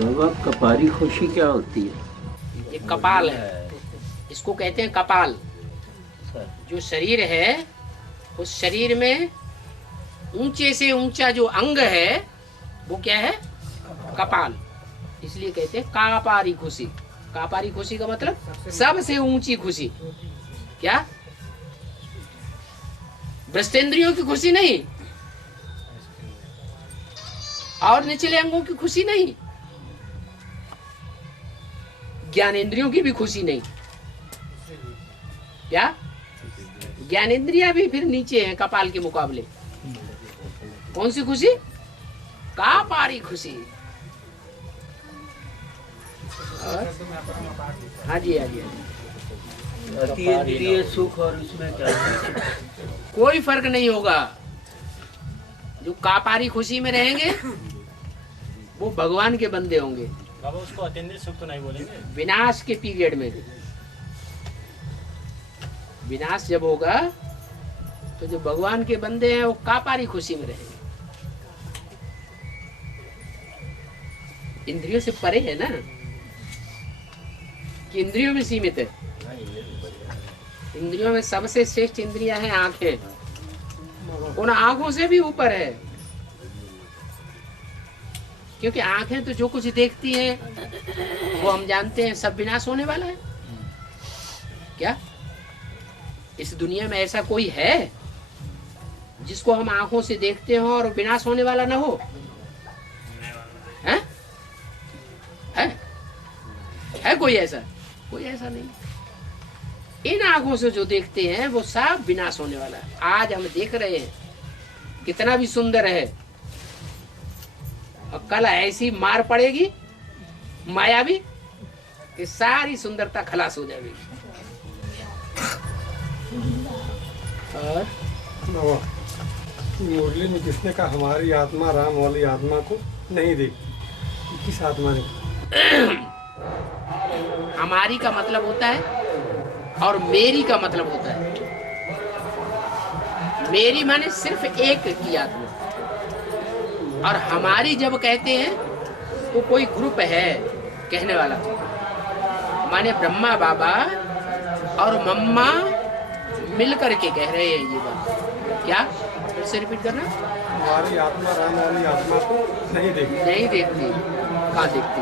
बाबा कपारी खुशी क्या होती है? ये कपाल है, इसको कहते हैं कपाल। जो शरीर है उस शरीर में ऊंचे से ऊंचा जो अंग है वो क्या है? कपाल। इसलिए कहते हैं कापारी खुशी। कापारी खुशी का मतलब सबसे ऊंची खुशी। क्या? ब्रह्मेंद्रियों की खुशी नहीं और निचले अंगों की खुशी नहीं, ज्ञानेंद्रियों की भी खुशी नहीं। क्या? ज्ञानेंद्रिया भी फिर नीचे है कपाल के मुकाबले। कौन सी खुशी? कापारी खुशी। हाँ जी, हाँ जी, अतीन्द्रिय सुख और इसमें क्या है? कोई फर्क नहीं होगा। जो कापारी खुशी में रहेंगे वो भगवान के बंदे होंगे। बाबा उसको अतीन्द्रिय सुख तो नहीं बोलेंगे? विनाश के पीरियड में, विनाश जब होगा तो जो भगवान के बंदे हैं वो कापारी खुशी में रहेंगे। इंद्रियों से परे है ना, कि इंद्रियों में सीमित है? इंद्रियों में सबसे श्रेष्ठ इंद्रियां हैं आंखें। उन आंखों से भी ऊपर है, क्योंकि आंखें तो जो कुछ देखती हैं वो हम जानते हैं सब विनाश होने वाला है। क्या इस दुनिया में ऐसा कोई है जिसको हम आंखों से देखते हो और विनाश होने वाला ना हो? है? है कोई ऐसा? कोई ऐसा नहीं। इन आंखों से जो देखते हैं वो सब विनाश होने वाला है। आज हम देख रहे हैं कितना भी सुंदर है, और कल ऐसी मार पड़ेगी मायावी कि सारी सुंदरता खलास हो जाएगी। और मुरली में किसने कहा हमारी आत्मा राम वाली आत्मा को नहीं देखती? किस आत्मा ने? हमारी का मतलब होता है और मेरी का मतलब होता है। मेरी माने सिर्फ एक की आत्मा, और हमारी जब कहते हैं तो कोई ग्रुप है कहने वाला। माने ब्रह्मा बाबा और मम्मा मिलकर के कह रहे हैं ये बात। क्या? फिर से रिपीट करना। हमारी आत्मा राम वाली आत्मा को नहीं देखती। नहीं देखती। कहाँ देखती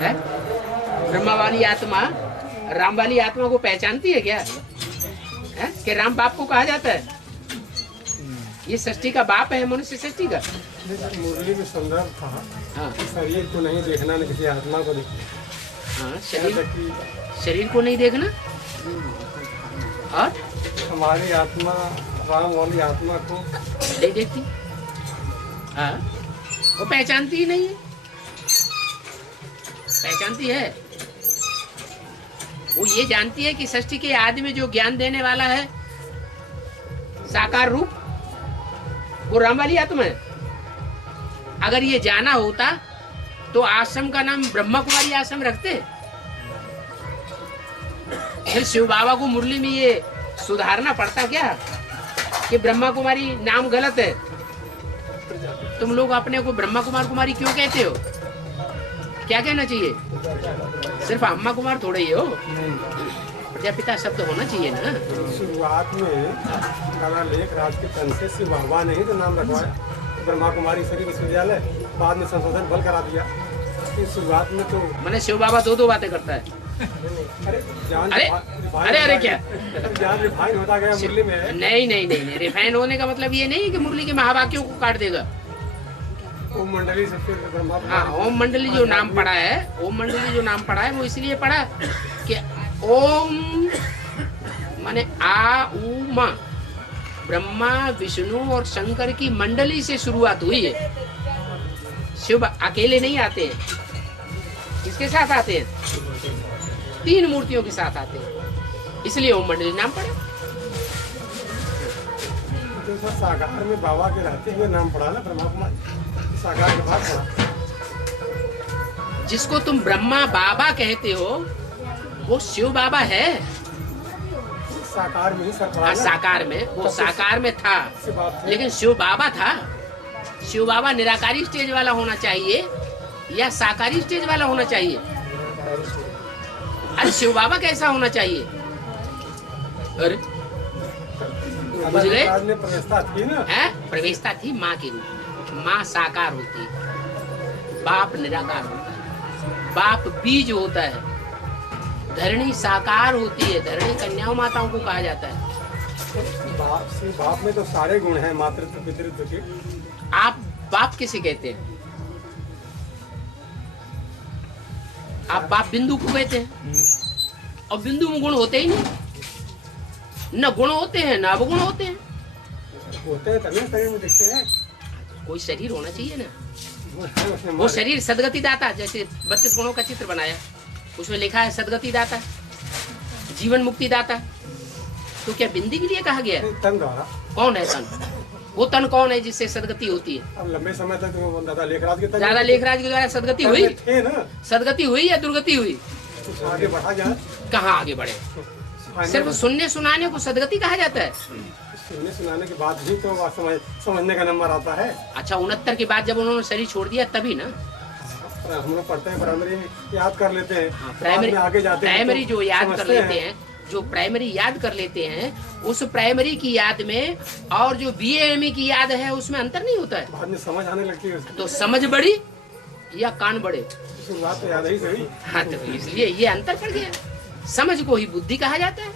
है? ब्रह्मा वाली आत्मा राम वाली आत्मा को पहचानती है क्या? है कि राम बाप को कहा जाता है? ये सृष्टि का बाप है, मनुष्य सृष्टि का। मुरली में संदर्भ था। हाँ, शरीर को नहीं देखना, न किसी आत्मा को देखना। हाँ, शरीर को नहीं देखना। और हमारी आत्मा राम वाली आत्मा को नहीं देखती। हाँ, वो पहचानती ही नहीं है। पहचानती है, वो ये जानती है कि सृष्टि के आदि में जो ज्ञान देने वाला है साकार रूप, वो राम वाली आत्मा है। अगर ये जाना होता तो आश्रम का नाम ब्रह्मा कुमारी आश्रम रखते। फिर शिव बाबा को मुरली में ये सुधारना पड़ता क्या कि ब्रह्मा कुमारी नाम गलत है? तुम लोग अपने को ब्रह्मा कुमार कुमारी क्यों कहते हो? क्या कहना चाहिए? सिर्फ अम्मा कुमार थोड़े ही हो, प्रजापिता शब्द होना चाहिए ना। शुरुआत में काला लेख राज के तन से शिव बाबा ने ही तो नाम रखवाया ब्रह्मा कुमारी शरीर विश्वविद्यालय, बाद में संशोधन बल करा दिया। शुरुआत में तो मैंने शिव बाबा दो बातें करता है। अरे क्या ज्ञान रिफाइन होता गया मुरली में। नहीं, रिफाइन होने का मतलब ये नहीं कि मुरली के महावाक्यों को काट देगा। ओम मंडली से फिर ब्रह्मा। हाँ, ओम मंडली जो नाम पड़ा है, ओम मंडली जो नाम पड़ा है वो इसलिए पड़ा कि ओम माने आ उ मा, ब्रह्मा विष्णु और शंकर की मंडली से शुरुआत हुई है। शिव अकेले नहीं आते हैं। किसके साथ आते हैं? 3 मूर्तियों के साथ आते हैं, इसलिए ओम मंडली नाम पड़ा। तो साकार में बाबा के रहते हुए नाम पड़ा ना ब्रह्मा कुमारी, साकार के बाद पड़ा। जिसको तुम ब्रह्मा बाबा कहते हो वो शिव बाबा है। साकार में ही सर पड़ा हाँ, ना। साकार में, वो साकार में था, लेकिन शिव बाबा था। शिव बाबा निराकारी स्टेज वाला होना चाहिए, या साकारी स्टेज वाला होना चाहिए? अरे शिव बाबा कैसा होना चाहिए? अरे बुझ गए? महाराज ने प्रवेशता थी ना, है प्रवेशता थी माँ के रूप में। माँ साकार होती है, बाप निराकार होता है, बाप बीज होता है, धरणी साकार होती है, धरणी कन्याओं माताओं को कहा जाता है। बाप में तो सारे गुण हैं, मातृत्व पितृत्व के। आप बाप किसे कहते हैं? आप बाप बिंदु को कहते हैं, और बिंदु में गुण होते ही नहीं, न गुण होते हैं न अवगुण होते हैं। होते हैं तभी शरीर में दिखते हैं। कोई शरीर होना चाहिए ना, उसने वो शरीर सदगति दाता। जैसे 32 गुणों का चित्र बनाया, उसमें लिखा है सदगति दाता, जीवन मुक्ति दाता। तो क्या बिंदी के लिए कहा गया है? तन द्वारा। कौन है तन? वो तन कौन है जिससे सदगति होती है? अब लंबे समय तक तो दादा लेखराज के तन, दादा लेखराज के द्वारा सदगति हुई? थे ना। सदगति हुई या दुर्गति हुई? कुछ आगे बढ़ा जाए, कहाँ आगे बढ़े? सिर्फ सुनने सुनाने को सदगति कहा जाता है। सुनने सुनाने के बाद ही तो बात समझने का नंबर आता है। अच्छा 69 के बाद जब उन्होंने शरीर छोड़ दिया तभी ना? हम लोग पढ़ते हैं प्राइमरी में, याद कर लेते हैं। हाँ, बाद में आगे जाते हैं प्राइमरी तो जो याद कर समझते लेते हैं, जो प्राइमरी याद कर लेते हैं, उस प्राइमरी की याद में और जो BA-MA की याद है उसमें अंतर नहीं होता है। बाद में समझ आने लगती है उसकी। तो समझ बड़ी या कान बड़े? शुरुआत तो याद ही सही। हाँ, तो इसलिए ये अंतर पड़ गया। समझ को ही बुद्धि कहा जाता है।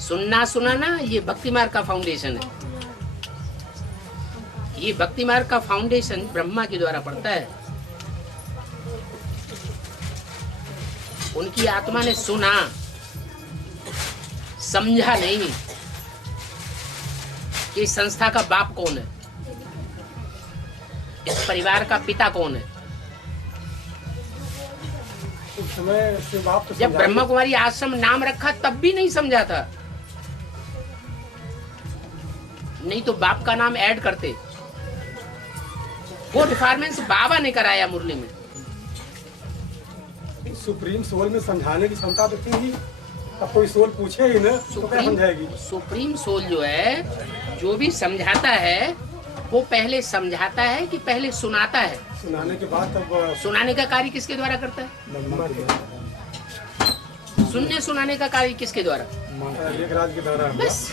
सुनना सुनाना ये भक्ति मार्ग का फाउंडेशन है। ये भक्ति मार्ग का फाउंडेशन ब्रह्मा के द्वारा पड़ता है। उनकी आत्मा ने सुना, समझा नहीं कि इस संस्था का बाप कौन है, इस परिवार का पिता कौन है। उस समय से बाप तो जब ब्रह्मा कुमारी आश्रम नाम रखा तब भी नहीं समझा था, नहीं तो बाप का नाम ऐड करते। वो डिफॉर्मेंस बाबा ने कराया मुरली में। सुप्रीम सोल में समझाने की क्षमता तो थी ही। अब कोई सोल पूछे ही ना तो क्या समझाएगी? सुप्रीम सोल जो है, जो भी समझाता है वो पहले समझाता है कि पहले सुनाता है? सुनाने के बाद तब सुनाने का कार्य किसके द्वारा करता है? सुनने सुनाने का कार्य किसके द्वारा? लेखराज के द्वारा। बस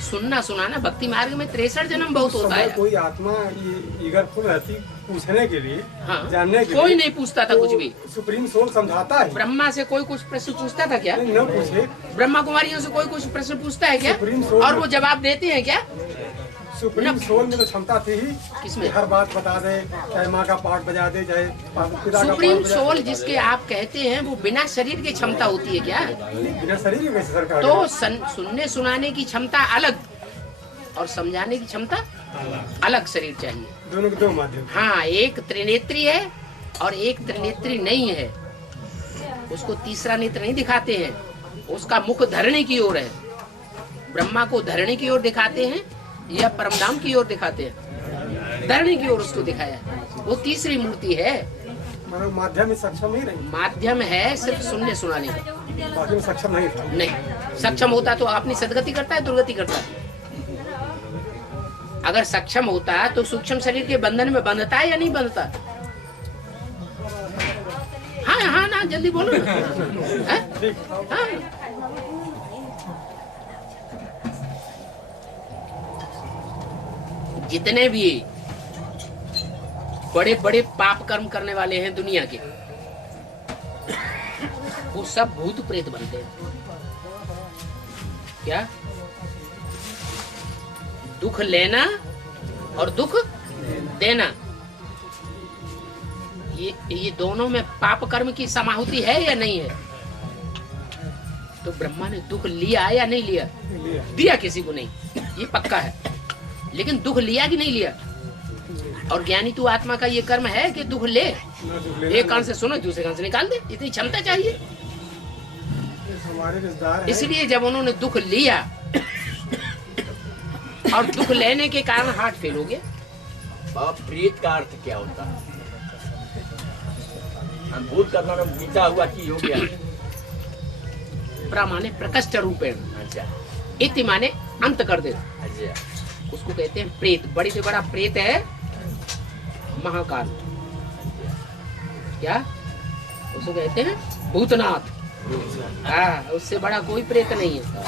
सुनना सुनाना भक्ति मार्ग में 63 जन्म बहुत होता है। कोई आत्मा ये ईगरफुल रहती पूछने के लिए, हाँ, जानने के कोई लिए। नहीं पूछता था कुछ भी। सुप्रीम सोल समझाता है। ब्रह्मा से कोई कुछ प्रश्न पूछता था क्या? न पूछे। ब्रह्मा कुमारियों से कोई कुछ प्रश्न पूछता है क्या? सुप्रीम सोल और वो जवाब देते हैं क्या? सुप्रीम सोल में तो क्षमता थी ही। किसमें? हर बात बता दे, चाहे माँ का पाठ बजा दे, चाहे पिता का सुप्रीम पाठ बजा सोल जिसके आप कहते हैं वो बिना शरीर की क्षमता होती है क्या? दे। बिना शरीर के कैसे सरकार? तो सुनने सुनाने की क्षमता अलग और समझाने की क्षमता अलग शरीर चाहिए। दोनों के दो माध्यम। हाँ, एक त्रिनेत्री है और एक त्रिनेत्री नहीं है। उसको तीसरा नेत्र नहीं दिखाते हैं, उसका मुख धरणी की ओर है। ब्रह्मा को धरणी की ओर दिखाते हैं या परमधाम की ओर दिखाते हैं? धरणी की ओर उसको दिखाया, वो तीसरी मूर्ति है। मतलब माध्यम में सक्षम ही नहीं, माध्यम है सिर्फ सुनने सुनाने का। बाकी में सक्षम नहीं था। नहीं, सक्षम होता तो अपनी सदगति करता है, दुर्गति करता है? अगर सक्षम होता तो सूक्ष्म शरीर के बंधन में बंधता है या नहीं बंधता? हाँ हाँ ना, जल्दी बोलो ना। हाँ? जितने भी बड़े बड़े पाप कर्म करने वाले हैं दुनिया के, वो सब भूत प्रेत बनते हैं। क्या? दुख लेना और दुख देना, ये दोनों में पाप कर्म की समाहुति है या नहीं है? तो ब्रह्मा ने दुख लिया या नहीं लिया? दिया किसी को नहीं, ये पक्का है। लेकिन दुख लिया कि नहीं लिया? और ज्ञानी तू आत्मा का ये कर्म है कि दुख ले, एक कान से सुनो दूसरे कान से निकाल दे, इतनी क्षमता चाहिए। इसलिए जब उन्होंने दुख लिया और दुख लेने के कारण हार्ट फेल हो गया। प्रीत का अर्थ क्या होता है? हम भूत का मतलब बीता हुआ चीज हो गया। प्रा माने प्रकष्ट रूपेण, अच्छा इति माने अंत कर दे। अच्छा, उसको कहते हैं प्रेत। बड़ी से बड़ा प्रेत है महाकाल। क्या उसको कहते हैं? भूतनाथ। हाँ, उससे बड़ा कोई प्रेत नहीं है।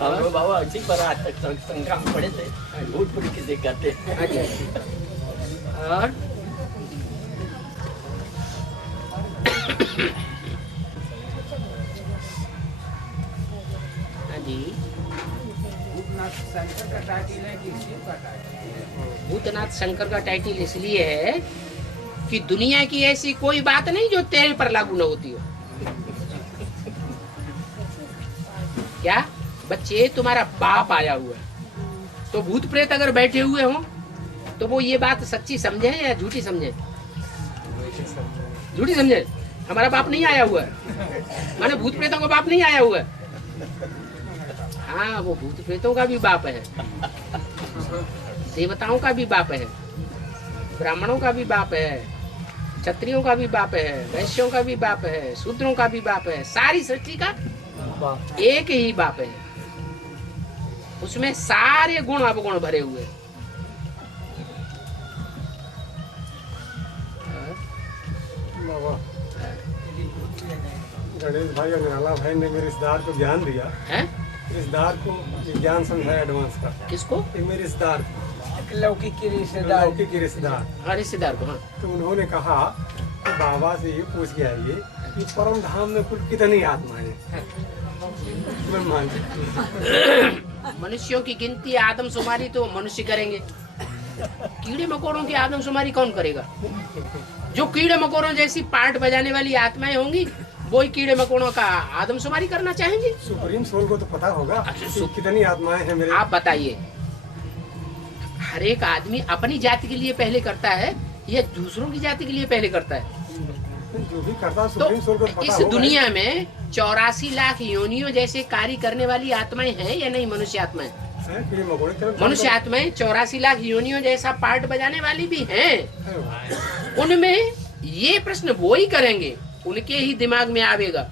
और बाबा इसी पर आज तक संग्राम पड़े थे, भूत प्रेत किसे कहते हैं। और भूतनाथ शंकर का टाइटिल इसलिए है कि दुनिया की ऐसी कोई बात नहीं जो तेरे पर लागू न होती हो। क्या बच्चे, तुम्हारा बाप आया हुआ है तो भूत प्रेत अगर बैठे हुए हों तो वो ये बात सच्ची समझे या झूठी समझे? झूठी समझे। हमारा बाप नहीं आया हुआ है, माने भूत प्रेतों का बाप नहीं आया हुआ है। हाँ, वो भूत प्रेतों का भी बाप है, देवताओं का भी बाप है, ब्राह्मणों का भी बाप है, क्षत्रियों का भी बाप है, वैश्यों का भी बाप है, शूद्रों का भी बाप है। सारी सृष्टि का एक ही बाप है। उसमें सारे गुण अवगुण भरे हुए। गणेश भाई और निराला भाई ने मेरे रिश्तेदार को ज्ञान दिया है? रिश्तेदार को ज्ञान समझाया एडवांस का। किसको? एक मेरे रिश्तेदार, लौकिक रिश्तेदार, लौकिक रिश्तेदार। हाँ, रिश्तेदार को। हाँ, तो उन्होंने कहा कि बाबा से ये पूछ के आइए कि परम धाम में कुल कितनी आत्माएं हैं। मैं मान मनुष्यों की गिनती आदमशुमारी तो मनुष्य करेंगे, कीड़े मकोड़ों की आदमशुमारी कौन करेगा? जो कीड़े मकोड़ों जैसी पार्ट बजाने वाली आत्माएं होंगी वो ही कीड़े मकोड़ों का आदमशुमारी करना चाहेंगे। सुप्रीम सोल को तो पता होगा अच्छा, कि कितनी आत्माएं हैं मेरे। आप बताइए, हर एक आदमी अपनी जाति के लिए पहले करता है या दूसरों की जाति के लिए पहले करता है? जो भी करता है सुप्रीम सोल को तो पता इस होगा। दुनिया में 84 लाख योनियों जैसे कार्य करने वाली आत्माएं हैं या नहीं? मनुष्य आत्माएं, हैं, कीड़े मकोड़े चलो- मनुष्य आत्माएं 84 लाख योनियों जैसा पार्ट बजाने वाली भी हैं। उनमें ये प्रश्न वो ही करेंगे, उनके ही दिमाग में आवेगा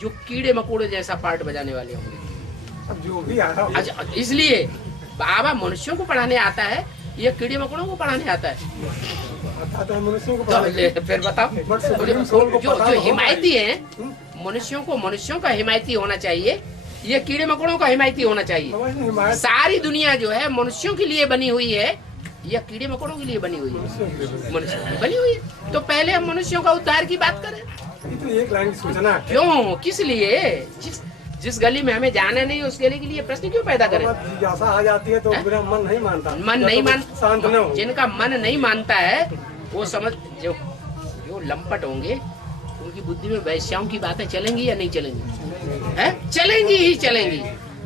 जो कीड़े मकोड़े जैसा पार्ट बजाने वाले होंगे। अब जो भी आया अच्छा, इसलिए बाबा मनुष्यों को पढ़ाने आता है या कीड़े मकोड़ों को पढ़ाने आता है? आता है मनुष्यों को तो पता फिर बताओ। बट सुप्रीम सोल को जो पता जो होगा। हिमायती है, मनुष्यों को मनुष्यों का हिमायती होना चाहिए या कीड़े मकोड़ों का हिमायती होना चाहिए? समझ नहीं, हिमायत सारी दुनिया जो है मनुष्यों के लिए बनी हुई है या कीड़े मकोड़ों के लिए बनी हुई है? मनुष्यों की बनी हुई है। तो पहले हम मनुष्यों का उद्धार की बात करें। ये तो एक लाइन की सूचना है। क्यों, किस लिए? जिस गली में हमें जाना नहीं उस गली के लिए प्रश्न क्यों पैदा करें? जिज्ञासा आ जाती है तो हैं? मेरा मन नहीं मानता। मन नहीं मान, शांत न हो। जिनका मन नहीं मानता है वो समझ, जो लंपट होंगे उनकी बुद्धि में वैश्याओं की बातें चलेंगी या नहीं चलेंगी? हैं? चलेंगी ही चलेंगी।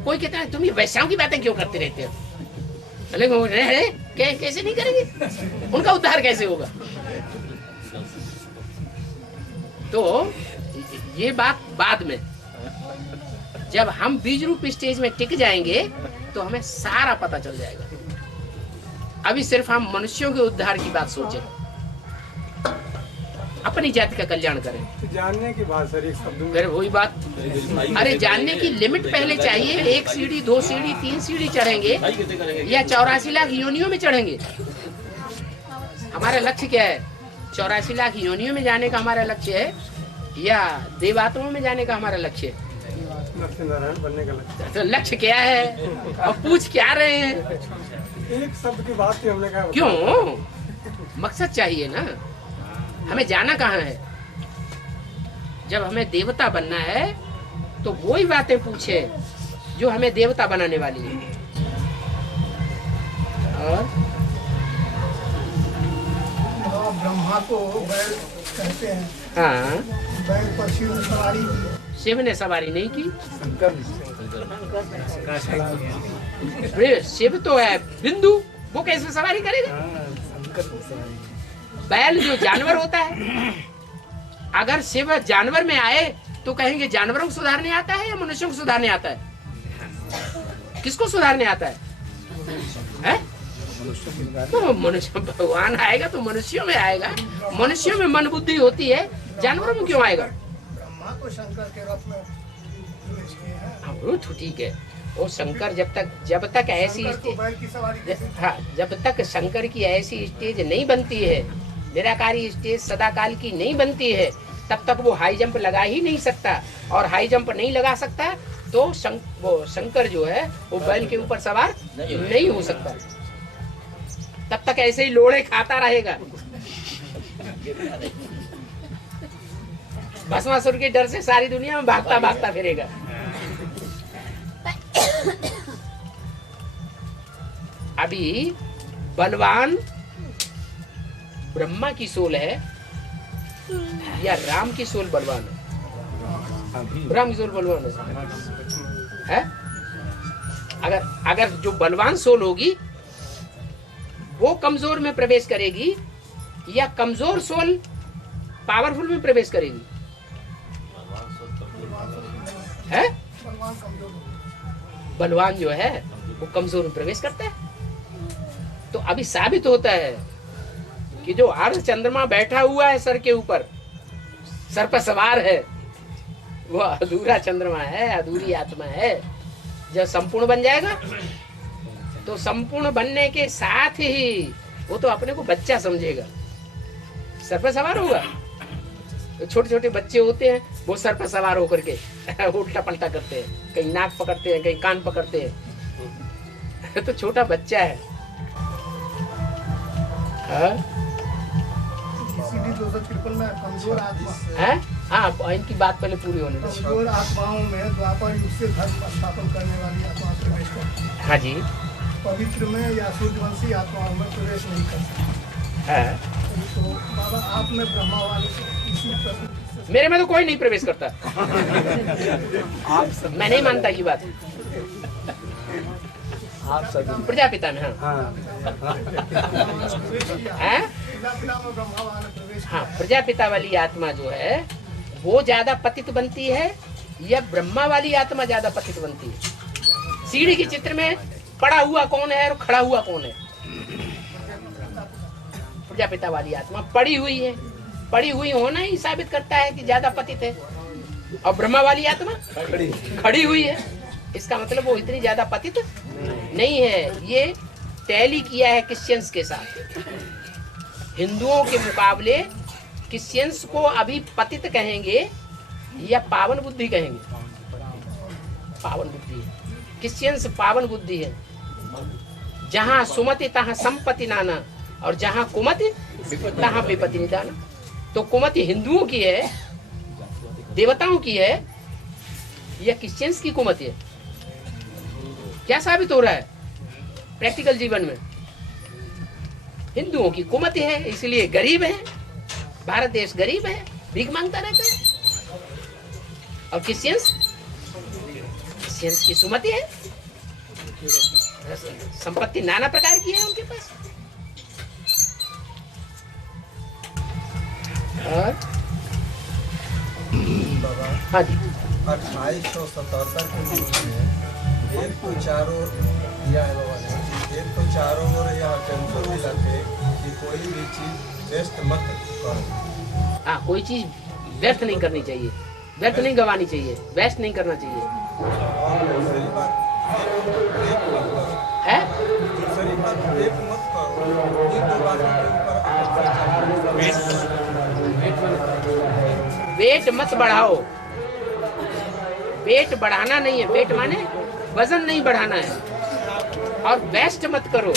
कोई कहता है तुम ये वैश्याओं की बातें क्यों करते रहते हो? कैसे नहीं करेंगे? उनका उद्धार कैसे होगा? तो ये बात बाद में, जब हम बीज रूप स्टेज में टिक जाएंगे तो हमें सारा पता चल जाएगा। अभी सिर्फ हम मनुष्यों के उद्धार की बात सोचें, अपनी जाति का कल्याण करें। तो जानने की बात सर, एक शब्द में फिर वही बात, अरे जानने की लिमिट पहले चाहिए। 1 सीढ़ी 2 सीढ़ी 3 सीढ़ी चढ़ेंगे या 84 लाख योनियों में चढ़ेंगे? हमारा लक्ष्य क्या है? 84 लाख योनियों में जाने का हमारा लक्ष्य है या देवात्माओं में जाने का हमारा लक्ष्य है? लक्ष्य नारायण बनने का लक्ष्य। तो लक्ष्य क्या है और पूछ क्या रहे हैं? एक शब्द की बात थी, हमने कहा क्यों? मकसद चाहिए ना। हमें जाना कहाँ है? जब हमें देवता बनना है तो वही बातें पूछे जो हमें देवता बनाने वाली है। और ब्रह्मा को बैल कहते हैं, हाँ, बैल पर शिव ने सवारी की। शिव ने सवारी नहीं की। शिव तो है बिंदु, वो कैसे सवारी करेगा? बैल जो जानवर होता है, अगर शिव जानवर में आए तो कहेंगे जानवरों को सुधारने आता है या मनुष्यों को सुधारने आता है? किसको सुधारने आता है? तो मनुष्य, भगवान आएगा तो मनुष्यों में आएगा। मनुष्यों में मन बुद्धि होती है, जानवरों में क्यों आएगा? ब्रह्मा को शंकर के रथ में प्रवेश किए हैं। वो तो ठीक है, वो शंकर जब तक ऐसी शंकर को बैल की सवारी कैसे? हाँ, जब तक शंकर की ऐसी स्टेज नहीं बनती है, निराकारी स्टेज सदाकाल की नहीं बनती है, तब तक वो हाई जंप लगा ही नहीं सकता। और हाई जंप नहीं लगा सकता तो वो शंकर जो है वो बैल के ऊपर सवार नहीं हो सकता। तब तक ऐसे ही लोड़े खाता रहेगा, भस्मासुर के डर से सारी दुनिया में भागता भागता फिरेगा। अभी बलवान ब्रह्मा की सोल है या राम की सोल बलवान है? राम की सोल बलवान है? अगर जो बलवान सोल होगी वो कमजोर में प्रवेश करेगी या कमजोर सोल पावरफुल में प्रवेश करेगी? है बलवान जो है वो कमजोर में प्रवेश करता है। तो अभी साबित होता है कि जो अर्ध चंद्रमा बैठा हुआ है सर के ऊपर, सर पर सवार है, वो अधूरा चंद्रमा है, अधूरी आत्मा है। जब संपूर्ण बन जाएगा तो संपूर्ण बनने के साथ ही वो तो अपने को बच्चा समझेगा, सर पर सवार होगा। तो छोटे छोटे बच्चे होते हैं वो सर पर सवार होकर के उल्टा पलटा करते हैं, कहीं नाक पकड़ते हैं, कहीं कान पकड़ते हैं। तो छोटा बच्चा है। इसीलिए 253 में कमजोर आत्मा है। हाँ, इनकी बात पहले पूरी होने दो। कमजोर आत्माओं में द्वापर युग से धर्म स्थापन करने वाली आत्मा प्रवेश करती है। हाँ जी, पवित्र में या सूर्यवंशी आत्माओं में प्रवेश नहीं कर सकती है। तो बाबा आप में ब्रह्मा वाले इसी प्रश्न मेरे में तो कोई नहीं प्रवेश करता। मैं नहीं मानता की बात। आप सब प्रजापिता में, हाँ है? में ब्रह्मा वाले प्रवेश हाँ, प्रजापिता वाली आत्मा जो है वो ज्यादा पतित बनती है या ब्रह्मा वाली आत्मा ज्यादा पतित बनती है? सीढ़ी के चित्र में पड़ा हुआ कौन है और खड़ा हुआ कौन है? प्रजापिता वाली आत्मा पड़ी हुई है। पड़ी हुई होना ही साबित करता है कि ज्यादा पतित है। और ब्रह्मा वाली आत्मा खड़ी हुई है, इसका मतलब वो इतनी ज्यादा पतित नहीं है। ये टैली किया है क्रिश्चियंस के साथ। हिंदुओं के मुकाबले क्रिश्चियंस को अभी पतित कहेंगे या पावन बुद्धि कहेंगे? पावन बुद्धि है। क्रिश्चियंस पावन बुद्धि है। जहाँ सुमति तहाँ संपत्ति नाना और जहाँ कुमति तहाँ विपत्ति निदाना। तो कुमति हिंदुओं की है, देवताओं की है, या क्रिश्चियंस की कुमति है? क्या साबित हो रहा है प्रैक्टिकल जीवन में? हिंदुओं की कुमति है, इसलिए गरीब है। भारत देश गरीब है, भीख मांगता रहता है। और क्रिश्चियंस की सुमति है, संपत्ति नाना प्रकार की है उनके पास। और हाँ जी, 2877 के न्यूज़ में एक तो चारों दिया है बाबा ने, एक तो चारों ओर यह टेंशन दिलाते कि कोई भी चीज वेस्ट मत करो। हाँ, कोई चीज व्यर्थ नहीं करनी चाहिए, व्यर्थ नहीं गंवानी चाहिए, वेस्ट नहीं करना चाहिए। और दूसरी बात एक मत करो है? दूसरी बात एक मत करो। इन दो बातों के ऊपर वेट मत बढ़ाओ। वेट बढ़ाना नहीं है, वेट माने वजन नहीं बढ़ाना है। और वेस्ट मत करो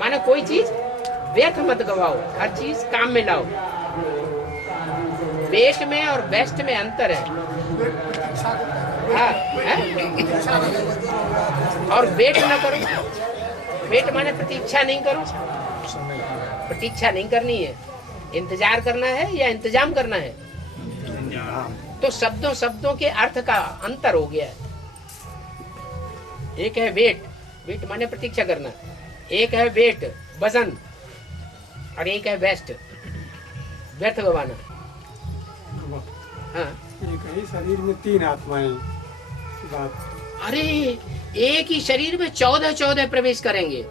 माने कोई चीज व्यर्थ मत गवाओ, हर चीज काम में लाओ। वेट में और वेस्ट में अंतर है। हाँ, है? और वेट न करो। वेट माने प्रतीक्षा नहीं करो। प्रतीक्षा नहीं करनी है, इंतजार करना है या इंतजाम करना है। तो शब्दों के अर्थ का अंतर हो गया है। एक है वेट, वेट माने प्रतीक्षा करना। एक है वेट, वजन, और एक है वेस्ट, व्यर्थ गवाना। हाँ, एक ही शरीर में 3 आत्माएं बात। अरे एक ही शरीर में 14 प्रवेश करेंगे।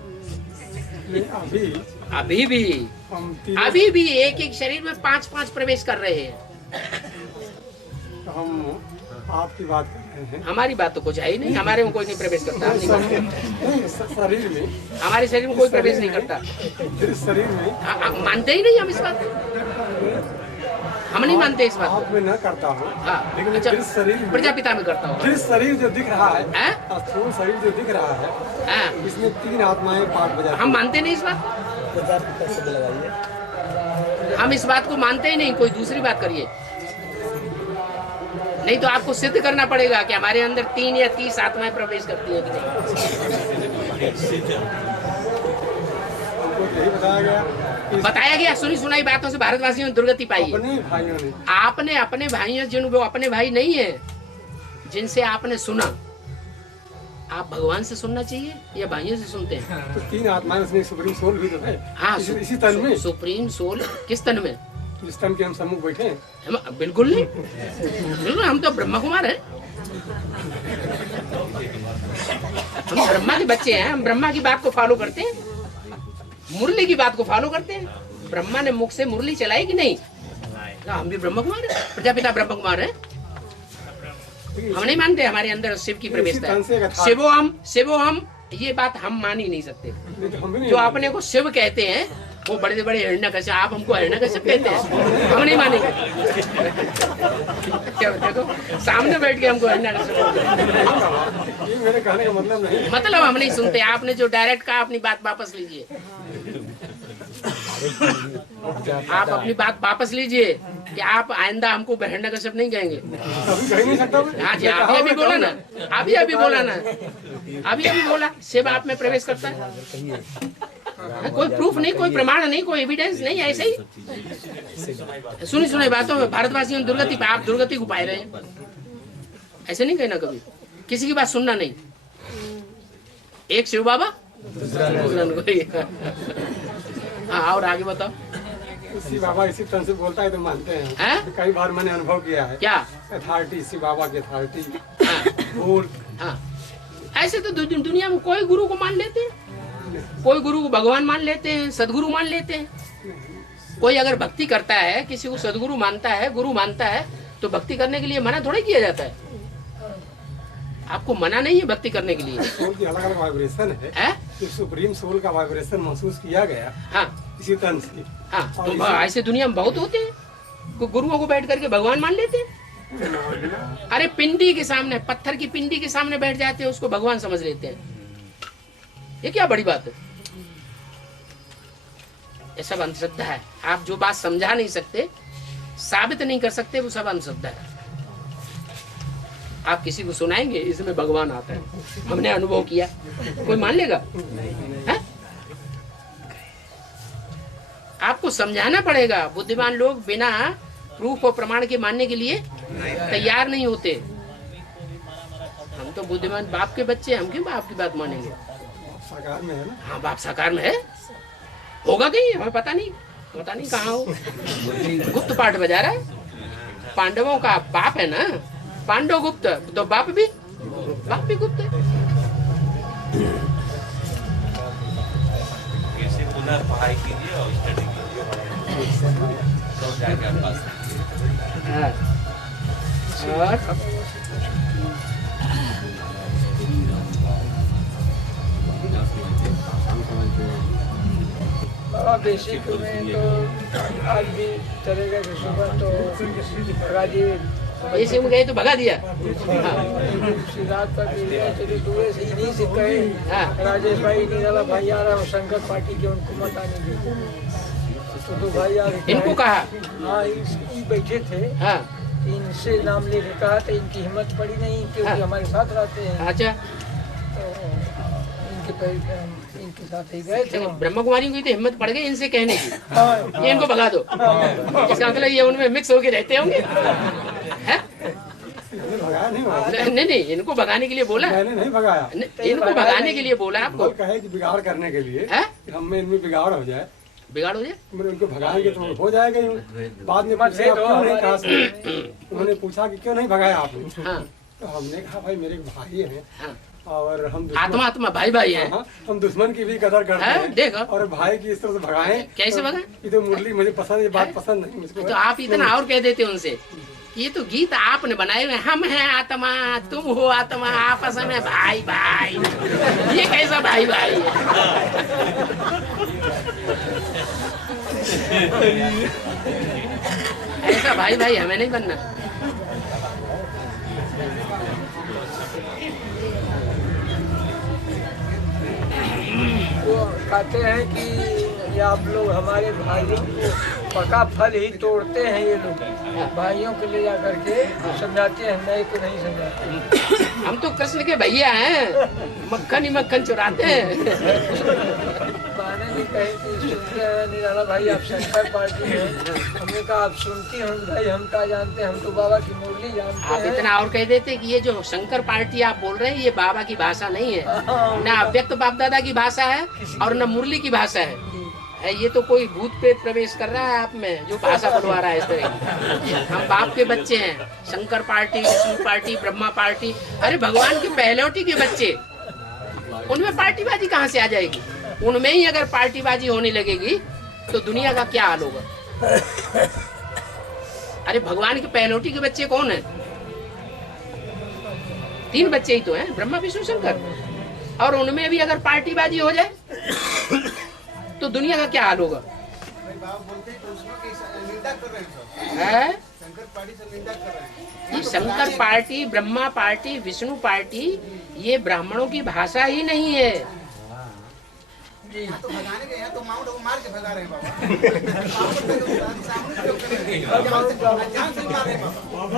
अभी भी एक शरीर में 5 प्रवेश कर रहे हैं। हम आपकी बात कर रहे हैं। हमारी बात तो कुछ है ही नहीं, हमारे में कोई नहीं प्रवेश करता, हम नहीं मानते। नहीं, शरीर में, हमारे शरीर में कोई प्रवेश नहीं करता। फिर शरीर में मानते ही नहीं हम इस बात को, हम नहीं मानते इस बात को। आप में न करता हूँ, हाँ, लेकिन अच्छा, फिर शरीर में, प्रजापिता में करता हूँ। फिर शरीर जो दिख रहा है, हैं? स्थूल शरीर जो दिख रहा है, हाँ, इसमें 3 आत्माएं पाठ बजाती हम मानते नहीं इस बात को। हम इस बात को मानते ही नहीं। कोई दूसरी बात करिए, नहीं तो आपको सिद्ध करना पड़ेगा कि हमारे अंदर 3 या 30 आत्माएं प्रवेश करती हैं कि नहीं। हमको यही बताया गया कि बताया गया, सुनी सुनाई बातों से भारतवासियों ने दुर्गति पाई है। अपने भाइयों ने, आपने अपने भाइयों, जिन वो अपने भाई नहीं है, जिनसे आपने सुना, आप भगवान से सुनना चाहिए या भाइयों से सुनते हैं? तो 3 आत्माएं, उसमें सुप्रीम सोल भी तो है। हाँ, इसी तन में, सुप्रीम सोल किस तन में? जिस तन के हम सम्मुख बैठे हैं। बिल्कुल नहीं, बिल्कुल, हम तो ब्रह्मा कुमार हैं, हम ब्रह्मा के बच्चे हैं, हम ब्रह्मा की बात को फॉलो करते हैं, मुरली की बात को फॉलो करते हैं। ब्रह्मा ने मुख से मुरली चलाई कि नहीं? हम भी ब्रह्म कुमार हैं, प्रजापिता ब्रह्म कुमार हैं। हम नहीं मानते हमारे अंदर शिव की प्रवेशता है। शिवो हम ये बात हम मान ही नहीं सकते। जो अपने को शिव कहते हैं वो बड़े से बड़े हिरण्यकश्यप, आप हमको हिरण्यकश्यप कहते हैं, हम नहीं मानेंगे। क्या देखो, सामने बैठ के हमको हिरण्यकश्यप, ये मेरे कहने का मतलब नहीं। मतलब हम नहीं सुनते। आपने जो डायरेक्ट कहा, अपनी बात वापस लीजिए। आप अपनी बात वापस लीजिए कि आप आइंदा हमको हिरण्यकश्यप नहीं कहेंगे। अभी कह नहीं सकता मैं। हाँ जी, अभी बोला ना, अभी बोला ना, अभी बोला शिव आप में प्रवेश करता है। कोई प्रूफ नहीं, कोई प्रमाण नहीं, कोई एविडेंस नहीं, ऐसे ही सुनी सुनाई बातों में भारतवासियों ने दुर्गति, आप दुर्गति को पाए रहे हैं। ऐसे नहीं कहना कभी, किसी की बात सुनना नहीं। एक शिव बाबा, दूसरा कोई। हाँ, और आगे बताओ। शिव बाबा इसी तरह से बोलता है तो मानते हैं। हैं? कई बार मैंने अनुभव किया है। क्या अथॉरिटी, शिव बाबा की अथॉरिटी, हाँ, बोल। हाँ, ऐसे तो दुनिया में कोई गुरु को मान लेते हैं, कोई गुरु को भगवान मान लेते हैं, सदगुरु मान लेते हैं। कोई अगर भक्ति करता है, किसी को सदगुरु मानता है, गुरु मानता है, तो भक्ति करने के लिए मना थोड़ा किया जाता है। आपको मना नहीं है भक्ति करने के लिए। सोल की अलग अलग वाइब्रेशन है। तो सुप्रीम सोल का वाइब्रेशन महसूस किया गया। हाँ, इसी तरह से। हाँ, तो ऐसे दुनिया में बहुत होते हैं, गुरुओं को बैठ करके भगवान मान लेते हैं। अरे पिंडी के सामने, पत्थर की पिंडी के सामने बैठ जाते हैं, उसको भगवान समझ लेते हैं। ये क्या बड़ी बात है? ये सब अंधश्रद्धा है। आप जो बात समझा नहीं सकते, साबित नहीं कर सकते, वो सब अंधश्रद्धा है। आप किसी को सुनाएंगे इसमें भगवान आता है, हमने अनुभव किया, कोई मान लेगा? है? आपको समझाना पड़ेगा। बुद्धिमान लोग बिना प्रूफ और प्रमाण के मानने के लिए तैयार नहीं होते। हम तो बुद्धिमान बाप के बच्चे, हम क्यों बाप की बात मानेंगे? साकार में है ना। हाँ, बाप साकार में है, होगा कहीं, हमें पता नहीं कहाँ हो। गुप्त पाठ बजा रहा है। पांडवों का बाप है ना, पांडव गुप्त, तो बाप भी गुप्त है। पुनः पढ़ाई कीजिए और स्टडी कीजिए, तो जाएगा पास। बेसिक में तो आज भी चलेगा कि सुबह तो ऐसे में गए तो भगा दिया। सिद्धार्थ का चलिए दूर से इन्हीं से कहे। हाँ। राजेश भाई निराला भाई आ रहा है, शंकर पार्टी के, उनको मत आने दे। तो 2 भाई आ रहे, इनको कहा। हाँ, ये बैठे थे। हाँ, इनसे नाम लेके कहा तो इनकी हिम्मत पड़ी नहीं, क्योंकि हाँ। हमारे साथ रहते हैं। अच्छा, तो इनके साथ ही गए थे। ब्रह्म कुमारी की तो हिम्मत पड़ गई इनसे कहने की, हाँ, ये इनको भगा दो। इसका मतलब ये उनमें मिक्स होके रहते होंगे। हैं? भगाया नहीं, नहीं, इनको भगाने के लिए बोला। मैंने नहीं भगाया। इनको भगाने के लिए बोला आपको। कहे कि बिगाड़ करने के लिए, है? हमें इनमें बिगाड़ हो जाए, बिगाड़ हो जाए, मैंने उनको भगाएंगे तो हो जाएगा यूं। बाद में पूछा क्यों नहीं कहा, उन्होंने पूछा कि क्यों नहीं भगाया आपने। हाँ, तो हमने कहा भाई मेरे भाई हैं, हाँ। और हम आत्मा भाई हैं। हाँ, हम दुश्मन की भी कदर करते हैं, हैं। देखो। और भाई की इस तरह से भगाएं। कैसे भगाएं? ये तो मुरली मुझे पसंद, ये बात पसंद नहीं मुझको। तो आप इतना और कह देते उनसे ये तो गीत आपने बनाए हुए, हम हैं आत्मा तुम हो आत्मा आपस में भाई भाई, ये कैसा भाई भाई है? ऐसा भाई भाई हमें नहीं बनना। वो कहते हैं कि ये आप लोग हमारे भाइयों को पका फल ही तोड़ते हैं, ये लोग भाइयों को ले जा करके समझाते हैं, नए को नहीं समझाते। हम तो कृष्ण के भैया हैं, मक्खन ही मक्खन चुराते हैं। बहने भी कही कि सुनते हैं निराला भाई आप शंकर पार्टी हैं, हमने कहा आप सुनती हैं भाई, हम क्या जानते हैं, हम तो बाबा की मुरली जानते आप हैं। इतना और कह देते कि ये जो शंकर पार्टी आप बोल रहे हैं ये बाबा की भाषा नहीं है, ना अव्यक्त बाप दादा की भाषा है और न मुरली की भाषा है। ये तो कोई भूत प्रेत प्रवेश कर रहा है आप में जो भाषा बुलवा रहा है इस तरह की। हम बाप के बच्चे हैं, Shankar party, Vishnu party, Brahma party. अरे भगवान की पहलौटी के बच्चे, उनमें पार्टीबाजी कहाँ से आ जाएगी? उनमें ही अगर पार्टीबाजी होने लगेगी तो दुनिया का क्या हाल होगा? अरे भगवान की पहलौटी के बच्चे कौन है? 3 बच्चे ही तो हैं, ब्रह्मा विष्णु शंकर। और उनमें भी अगर पार्टीबाजी हो जाए तो दुनिया का क्या हाल होगा? है? ये Shankar party, Brahma party, Vishnu party, ये ब्राह्मणों की भाषा ही नहीं है। तो भगाने गए हैं तो माउंट वो मार के भगा रहे हैं बाबा। जान से मार रहे हैं बाबा।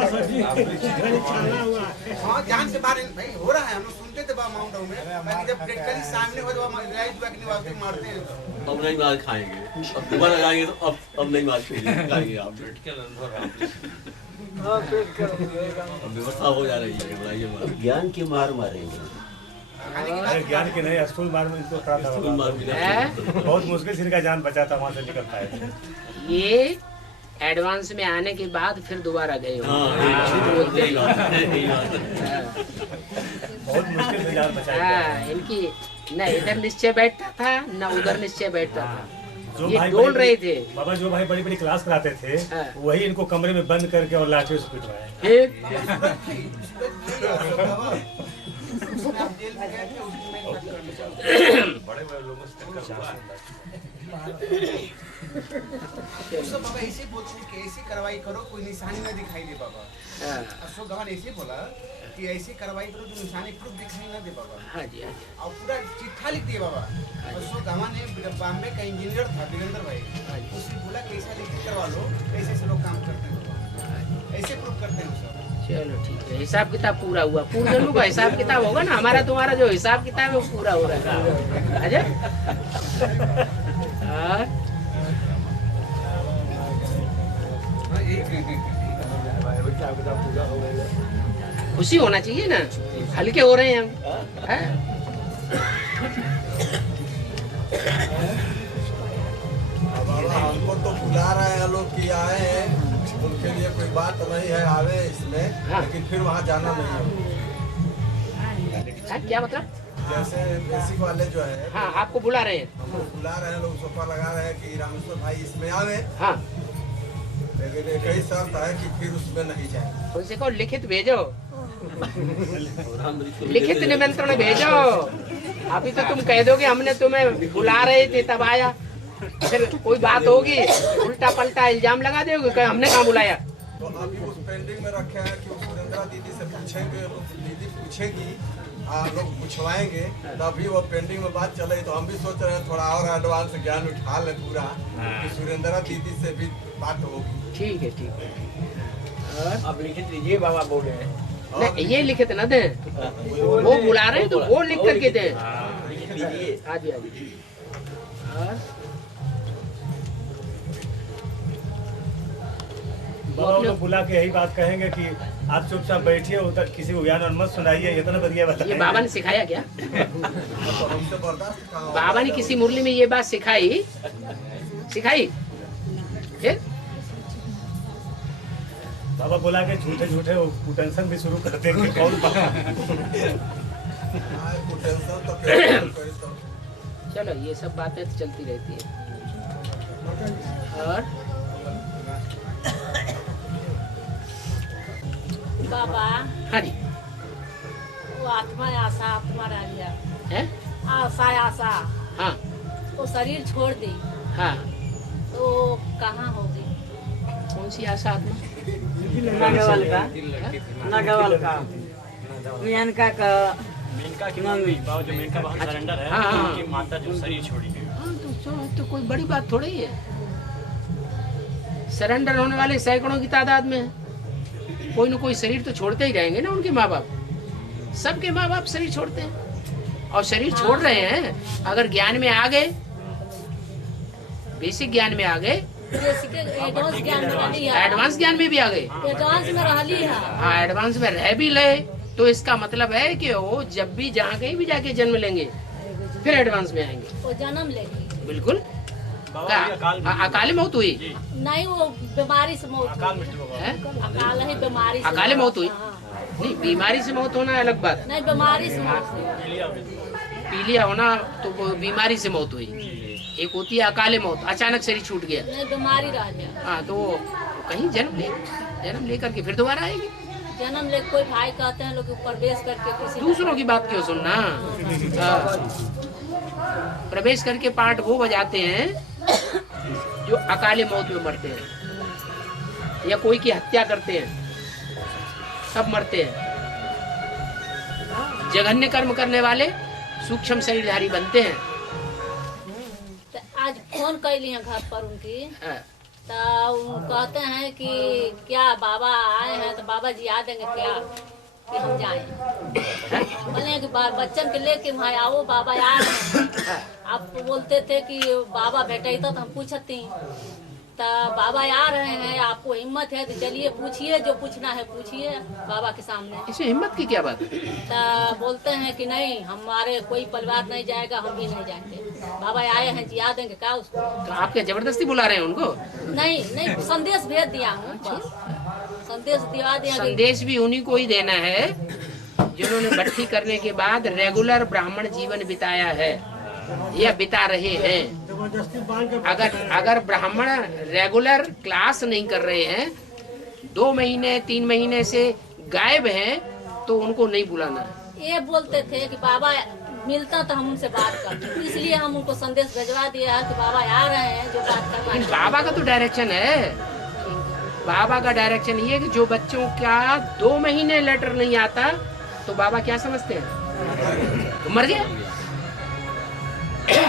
हाँ जान से मार भाई हो रहा है, हम लोग सुनते थे बाबा माउंट आबू में, बाकी जब प्रैक्टिकली सामने हो तो रिलाइज मारते हैं। अब नहीं मार खाएंगे, अब दोबारा लगाएंगे तो अब नहीं मार खाएंगे आप। हाँ पेट कर रहेगा। अब व्यवस्था हो जा रही है, बताइए। ज्ञान की मार मारेंगे। ज्ञान की नहीं, स्कूल मार में इनको पड़ा था। बहुत मुश्किल से इनका जान बचा था, वहाँ से निकल पाए। ये एडवांस में आने के बाद फिर दोबारा गए हो। बहुत मुश्किल से जान बचाया। हाँ, इनकी न इधर निश्चय बैठता था न उधर निश्चय बैठता था, जो ये भाई डोल रहे थे। बाबा जो भाई बड़ी बड़ी क्लास कराते थे, हाँ। वही इनको कमरे में बंद करके और लाठियों से पिटवाए। बड़े बड़े लोगों से टक्कर हुआ उसको बाबा ऐसे बोलते हैं कि ऐसी कार्रवाई करो कोई निशानी न दिखाई दे बाबा। अशोक गवान ऐसे बोला कि ऐसी कार्रवाई करो जो निशानी प्रूफ दिखाई न दे बाबा। हाँ जी, हाँ जी। और पूरा चिट्ठा लिख दिया बाबा। अशोक गवान ने बॉम्बे का इंजीनियर था वीरेंद्र भाई, उसने बोला कि ऐसा लिखित करवा लो, ऐसे से लोग काम करते हैं, ऐसे प्रूफ करते हैं सब। चलो ठीक है, हिसाब किताब पूरा हुआ। पूर्ण जन्मों का हिसाब किताब होगा ना, हमारा तुम्हारा जो हिसाब किताब है वो पूरा हो रहा है। अजय खुशी होना चाहिए ना, हल्के हो रहे हैं हम। बाबा हमको तो बुला रहे हैं लोग कि आए हैं, उनके लिए कोई बात नहीं है आवे इसमें, लेकिन फिर वहाँ जाना नहीं है। क्या मतलब? जैसे बेसिक वाले जो है, हाँ आपको बुला रहे हैं। हमको बुला रहे हैं, लोग सोफा लगा रहे हैं कि रामेश्वर भाई इसमें आवे, हाँ लेकिन एक ही शर्त है कि फिर उसमें नहीं जाए। उनसे कहो लिखित भेजो, लिखित निमंत्रण भेजो। अभी तो तुम कह दोगे हमने तुम्हें बुला रहे थे तब आया, फिर कोई बात होगी उल्टा पलटा इल्जाम लगा दोगे कि हमने कहाँ बुलाया। तो अभी उस पेंडिंग में रखे हैं कि सुरेंद्रा दीदी से पूछेंगे, दीदी पूछेगी, आप लोग पूछवाएंगे, तभी वो पेंडिंग में बात चले। तो हम भी सोच रहे हैं थोड़ा और एडवांस ज्ञान उठा लें पूरा, कि सुरेंद्रा दीदी से भी बात होगी। ठीक है, ठीक है। आप लिखित लीजिए, बाबा बोल रहे हैं। नहीं ये लिखित न दे, वो बुला रहे हैं तो वो लिख करके दे। लिखित लीजिए। हाँ जी, हाँ जी। बाबा लोग बुला के यही बात कहेंगे कि आप चुपचाप बैठिए, उधर किसी को ज्ञान और मत सुनाइए, इतना बढ़िया बताइए। ये बाबा ने सिखाया क्या? तो हमसे बर्दाश्त कहाँ होगा? बाबा ने किसी मुरली में ये बात सिखाई? फिर बाबा बुला के झूठे झूठे कुटेंशन भी शुरू कर देंगे। कौन टेंशन तो कोई तो चलो ये सब बातें तो चलती रहती है। और बाबा हाँ जी वो आत्मा आशा आत्मा रह गया है आशा हाँ वो शरीर छोड़ दी हाँ तो कहाँ होगी? कौन सी आशा आत्मा नागावाल का मेनका का मेनका की मम्मी बाबा जो मेनका बहुत सरेंडर है हाँ, हाँ। उनकी माता जो शरीर छोड़ी है। हाँ तो कोई बड़ी बात थोड़ी ही है। सरेंडर होने वाले सैकड़ों की तादाद में है। कोई ना कोई शरीर तो छोड़ते ही रहेंगे ना उनके माँ बाप। सबके माँ बाप शरीर छोड़ते हैं और शरीर छोड़ रहे हैं। अगर ज्ञान में आ गए, बेसिक ज्ञान में आ गए, एडवांस ज्ञान में रही है, एडवांस ज्ञान में भी आ गए, एडवांस में रही है। हाँ एडवांस में रह भी ले तो इसका मतलब है कि वो जब भी जहाँ कहीं भी जाके जन्म लेंगे फिर एडवांस में आएंगे। वो जन्म लेगी बिल्कुल। बाबा ये अकाल मौत हुई? नहीं, वो बीमारी से मौत अकाल मृत्यु बाबा है? अकाल है बीमारी से अकाले मौत हुई? हाँ। नहीं, बीमारी से मौत होना अलग बात। नहीं, बीमारी से मौत हुई। पीलिया होना तो वो बीमारी से मौत हुई। एक होती है अकाले मौत, अचानक शरीर छूट गया। नहीं, बीमारी रह गया। हाँ तो कहीं जन्म ले करके फिर दोबारा आएगी। जन्म ले कोई भाई कहते हैं लोग प्रवेश करके किसी दूसरों की बात क्यों सुनना। प्रवेश करके पार्ट वो बजाते हैं जो अकाले मौत में मरते हैं या कोई की हत्या करते हैं, सब मरते हैं। जघन्य कर्म करने वाले सूक्ष्म शरीरधारी बनते हैं। तो आज फोन कैली हैं घर पर उनकी, तो वो कहते हैं कि क्या बाबा आए हैं तो बाबा जी आ देंगे क्या कि हम जाएं? बोले कि बच्चन के लेके वहाँ आओ, बाबा आ रहे हैं। आप बोलते थे कि बाबा बेटे तो हम पूछती, तो बाबा आ रहे हैं, आपको हिम्मत है तो चलिए पूछिए, जो पूछना है पूछिए बाबा के सामने। इसमें हिम्मत की क्या बात है? तो बोलते हैं कि नहीं, हमारे कोई परिवार नहीं जाएगा, हम भी नहीं जाएंगे। बाबा आए हैं, जिया देंगे क्या उसको? तो आप क्या जबरदस्ती बुला रहे हैं उनको? नहीं, संदेश भेज दिया हूँ, बस संदेश दिया दिया। संदेश भी उन्हीं को ही देना है जिन्होंने भट्टी करने के बाद रेगुलर ब्राह्मण जीवन बिताया है या बिता रहे हैं। अगर ब्राह्मण रेगुलर क्लास नहीं कर रहे हैं, 2 महीने 3 महीने से गायब हैं, तो उनको नहीं बुलाना है। ये बोलते थे कि बाबा मिलता तो हम उनसे बात करते, इसलिए हम उनको संदेश भिजवा दिया है कि बाबा आ रहे हैं, जो बात करना है। बाबा का तो डायरेक्शन है, बाबा का डायरेक्शन ये है कि जो बच्चों का 2 महीने लेटर नहीं आता तो बाबा क्या समझते हैं? तो मर गया,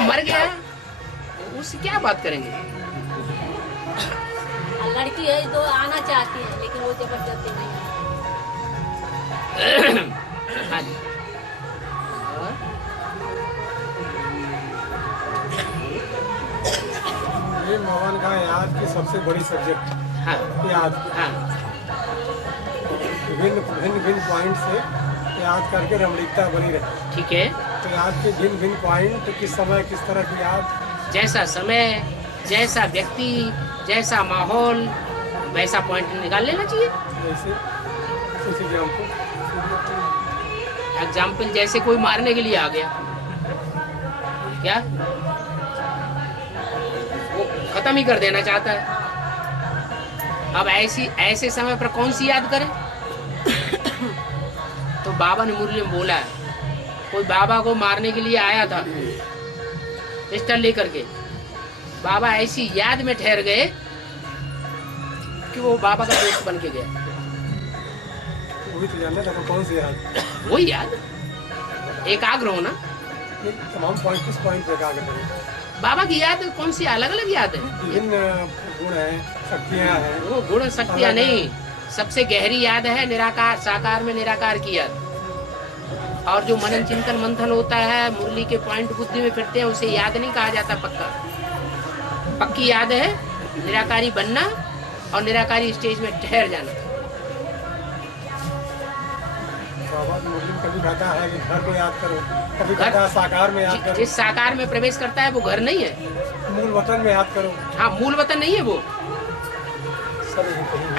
मर गया, उससे क्या बात करेंगे? लड़की है तो आना चाहती है, लेकिन वो जबरदस्ती नहीं है। हाँ जी। ये भगवान का याद की सबसे बड़ी सब्जेक्ट। हाँ याद। हाँ। भिन्न पॉइंट से याद करके रमणीकता बनी रहे। ठीक है। तो याद के भिन्न पॉइंट किस समय किस तरह की याद, जैसा समय, जैसा व्यक्ति, जैसा माहौल, वैसा पॉइंट निकाल लेना चाहिए। जैसे एग्जाम्पल जैसे कोई मारने के लिए आ गया, क्या वो खत्म ही कर देना चाहता है। अब ऐसे समय पर कौन सी याद करें? तो बाबा ने मुरली में बोला है, कोई बाबा को मारने के लिए आया था पिस्टल लेकर के, बाबा ऐसी याद में ठहर गए कि वो बाबा का दोस्त बन के गया। वही तो जानना था कौन सी याद? वही याद, एकाग्र होना। तमाम पॉइंट किस पॉइंट पे एकाग्र करें? बाबा की याद कौन सी अलग अलग याद है, विभिन्न गुण है, शक्तियाँ हैं। वो गुण शक्तियाँ नहीं, सबसे गहरी याद है निराकार, साकार में निराकार की याद। और जो मनन चिंतन मंथन होता है, मुरली के पॉइंट बुद्धि में फिरते हैं, उसे याद नहीं कहा जाता। पक्की याद है निराकारी बनना और निराकारी स्टेज में ठहर जाना। बाबा मुरली में कभी कहता है कि घर को याद करो, कभी कहता है साकार में याद करो। जिस साकार में प्रवेश करता है वो घर नहीं है, मूल वतन में याद करो। हाँ, मूल वतन नहीं है वो।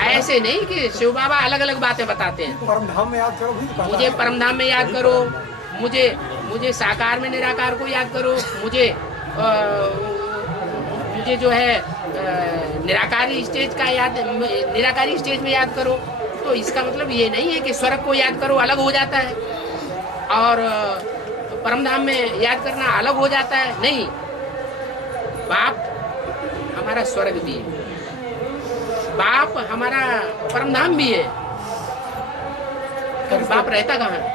ऐसे नहीं कि शिव बाबा अलग अलग बातें बताते हैं। परमधाम में याद करो, मुझे परमधाम में याद करो, मुझे साकार में निराकार को याद करो, मुझे जो है निराकारी स्टेज का याद, निराकारी स्टेज में याद करो। तो इसका मतलब ये नहीं है कि स्वर्ग को याद करो अलग हो जाता है और परमधाम में याद करना अलग हो जाता है। नहीं, बाप हमारा स्वर्ग भी है, बाप हमारा परमधाम भी है। बाप रहता कहाँ है?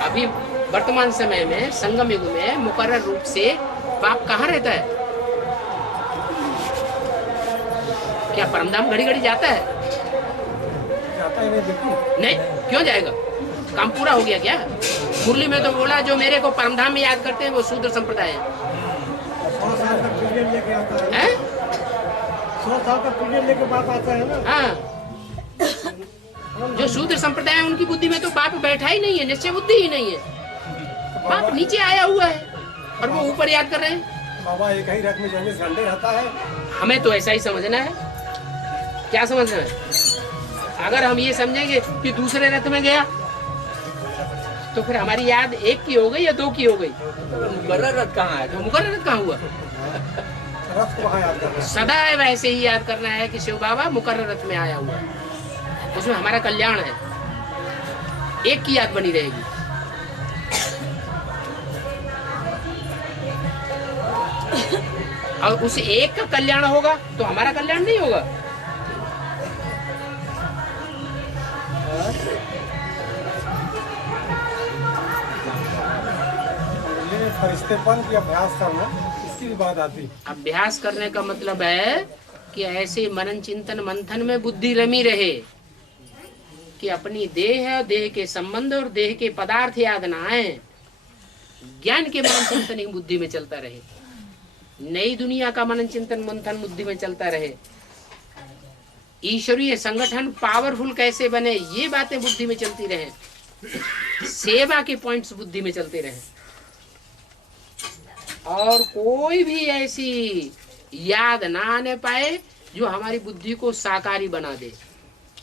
अभी वर्तमान समय में संगम युग में मुकर्रर रूप से बाप कहाँ रहता है? क्या परमधाम घड़ी घड़ी जाता है? नहीं, क्यों जाएगा? काम पूरा हो गया क्या? मुरली में तो बोला जो मेरे को परमधाम में याद करते हैं वो शूद्र संप्रदाय है। 100 साल का पीरियड लेके आता है। 100 साल का पीरियड लेके बाप आता है ना। हाँ, जो शूद्र संप्रदाय है उनकी बुद्धि में तो बाप बैठा ही नहीं है, निश्चय बुद्धि ही नहीं है। बाप नीचे आया हुआ है और वो ऊपर याद कर रहे हैं। बाबा एक ही रथ में 24 घंटे रहता है। हमें तो ऐसा ही समझना है। क्या समझना है? अगर हम ये समझेंगे कि दूसरे रथ में गया तो फिर हमारी याद एक की हो गई या दो की हो गई? मुकर्रर रथ कहाँ है? तो मुकर्रर रथ कहाँ हुआ? रथ को याद करना है। सदा वैसे ही याद करना है कि शिव बाबा मुकर्रर रथ में आया हुआ है, उसमें हमारा कल्याण है। एक की याद बनी रहेगी। और उस एक का कल्याण होगा तो हमारा कल्याण नहीं होगा। फरिश्तेपन की अभ्यास करना, इसकी भी बात आती। अभ्यास करने का मतलब है कि ऐसे मनन चिंतन मंथन में बुद्धि रमी रहे कि अपनी देह, देह के संबंध और देह के पदार्थ याद ना आए। ज्ञान के मनन चिंतन ही बुद्धि में चलता रहे, नई दुनिया का मनन चिंतन मंथन बुद्धि में चलता रहे। ईश्वरीय संगठन पावरफुल कैसे बने ये बातें बुद्धि में चलती रहे। सेवा के पॉइंट्स बुद्धि में चलते रहे और कोई भी ऐसी याद ना आने पाए जो हमारी बुद्धि को साकारी बना दे।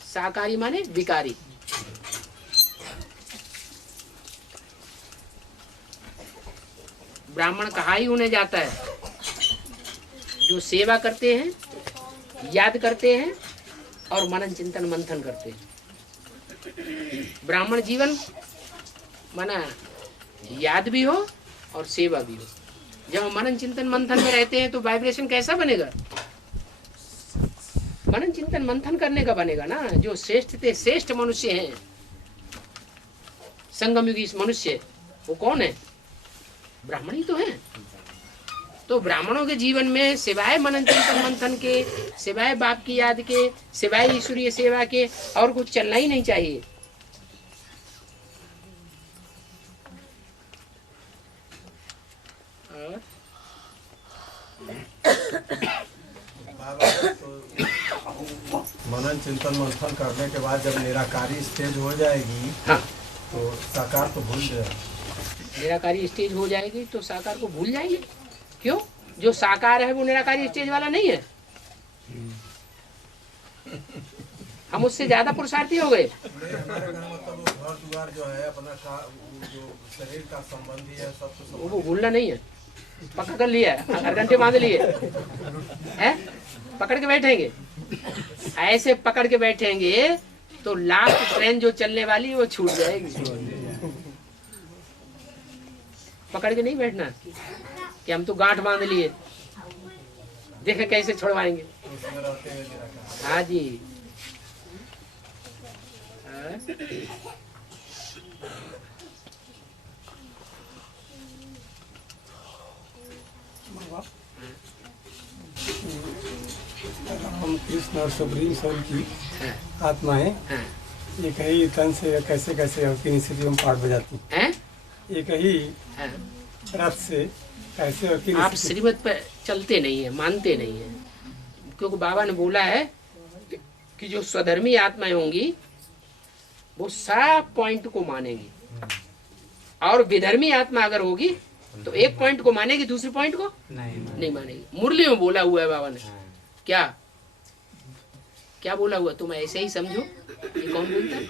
साकारी माने विकारी। ब्राह्मण कहा ही उन्हें जाता है जो सेवा करते हैं, याद करते हैं और मनन चिंतन मंथन करते हैं। ब्राह्मण जीवन माना याद भी हो और सेवा भी हो। जब मनन चिंतन मंथन में रहते हैं तो वाइब्रेशन कैसा बनेगा? मनन चिंतन मंथन करने का बनेगा ना। जो श्रेष्ठ थे, श्रेष्ठ मनुष्य हैं, संगम युगी मनुष्य, वो कौन है? ब्राह्मण ही तो है। तो ब्राह्मणों के जीवन में सिवाय मनन चिंतन मंथन के, सिवाय बाप की याद के, सिवाय ईश्वरीय सेवा के और कुछ चलना ही नहीं चाहिए। मनन चिंतन मंथन करने के बाद जब निराकारी स्टेज हो जाएगी, हाँ, तो साकार तो भूल जाए। निराकारी स्टेज हो जाएगी तो साकार को भूल जाएंगे। क्यों? जो साकार है वो निराकारी स्टेज वाला नहीं है। हम उससे ज्यादा पुरुषार्थी हो गए। हमारे घर मतलब घर द्वार जो है अपना जो शरीर का संबंधी है सब तो वो भूलना नहीं है। पकड़ कर लिया, हर घंटे बांध लिए है, पकड़ के बैठेंगे। ऐसे पकड़ के बैठेंगे तो लास्ट ट्रेन जो चलने वाली है वो छूट जाएगी। पकड़ के नहीं बैठना कि हम तो गांठ बांध लिए, देखे कैसे छोड़वाएंगे। हाँ जी। हम कृष्ण और सुप्रीम सोल की आत्माएं एक ही तन से कैसे कैसे अपनी स्थिति में पाठ बजाती हैं। एक ही रथ से कैसे आप श्रीमत पर चलते नहीं है, मानते नहीं है। क्योंकि बाबा ने बोला है कि जो स्वधर्मी आत्माएं होंगी वो सब पॉइंट को मानेगी, और विधर्मी आत्मा अगर होगी तो एक पॉइंट को मानेगी, दूसरे पॉइंट को नहीं मानेगी। मुरली में बोला हुआ है बाबा ने। क्या क्या बोला हुआ? तुम ऐसे ही समझो। ये कौन बोलता है?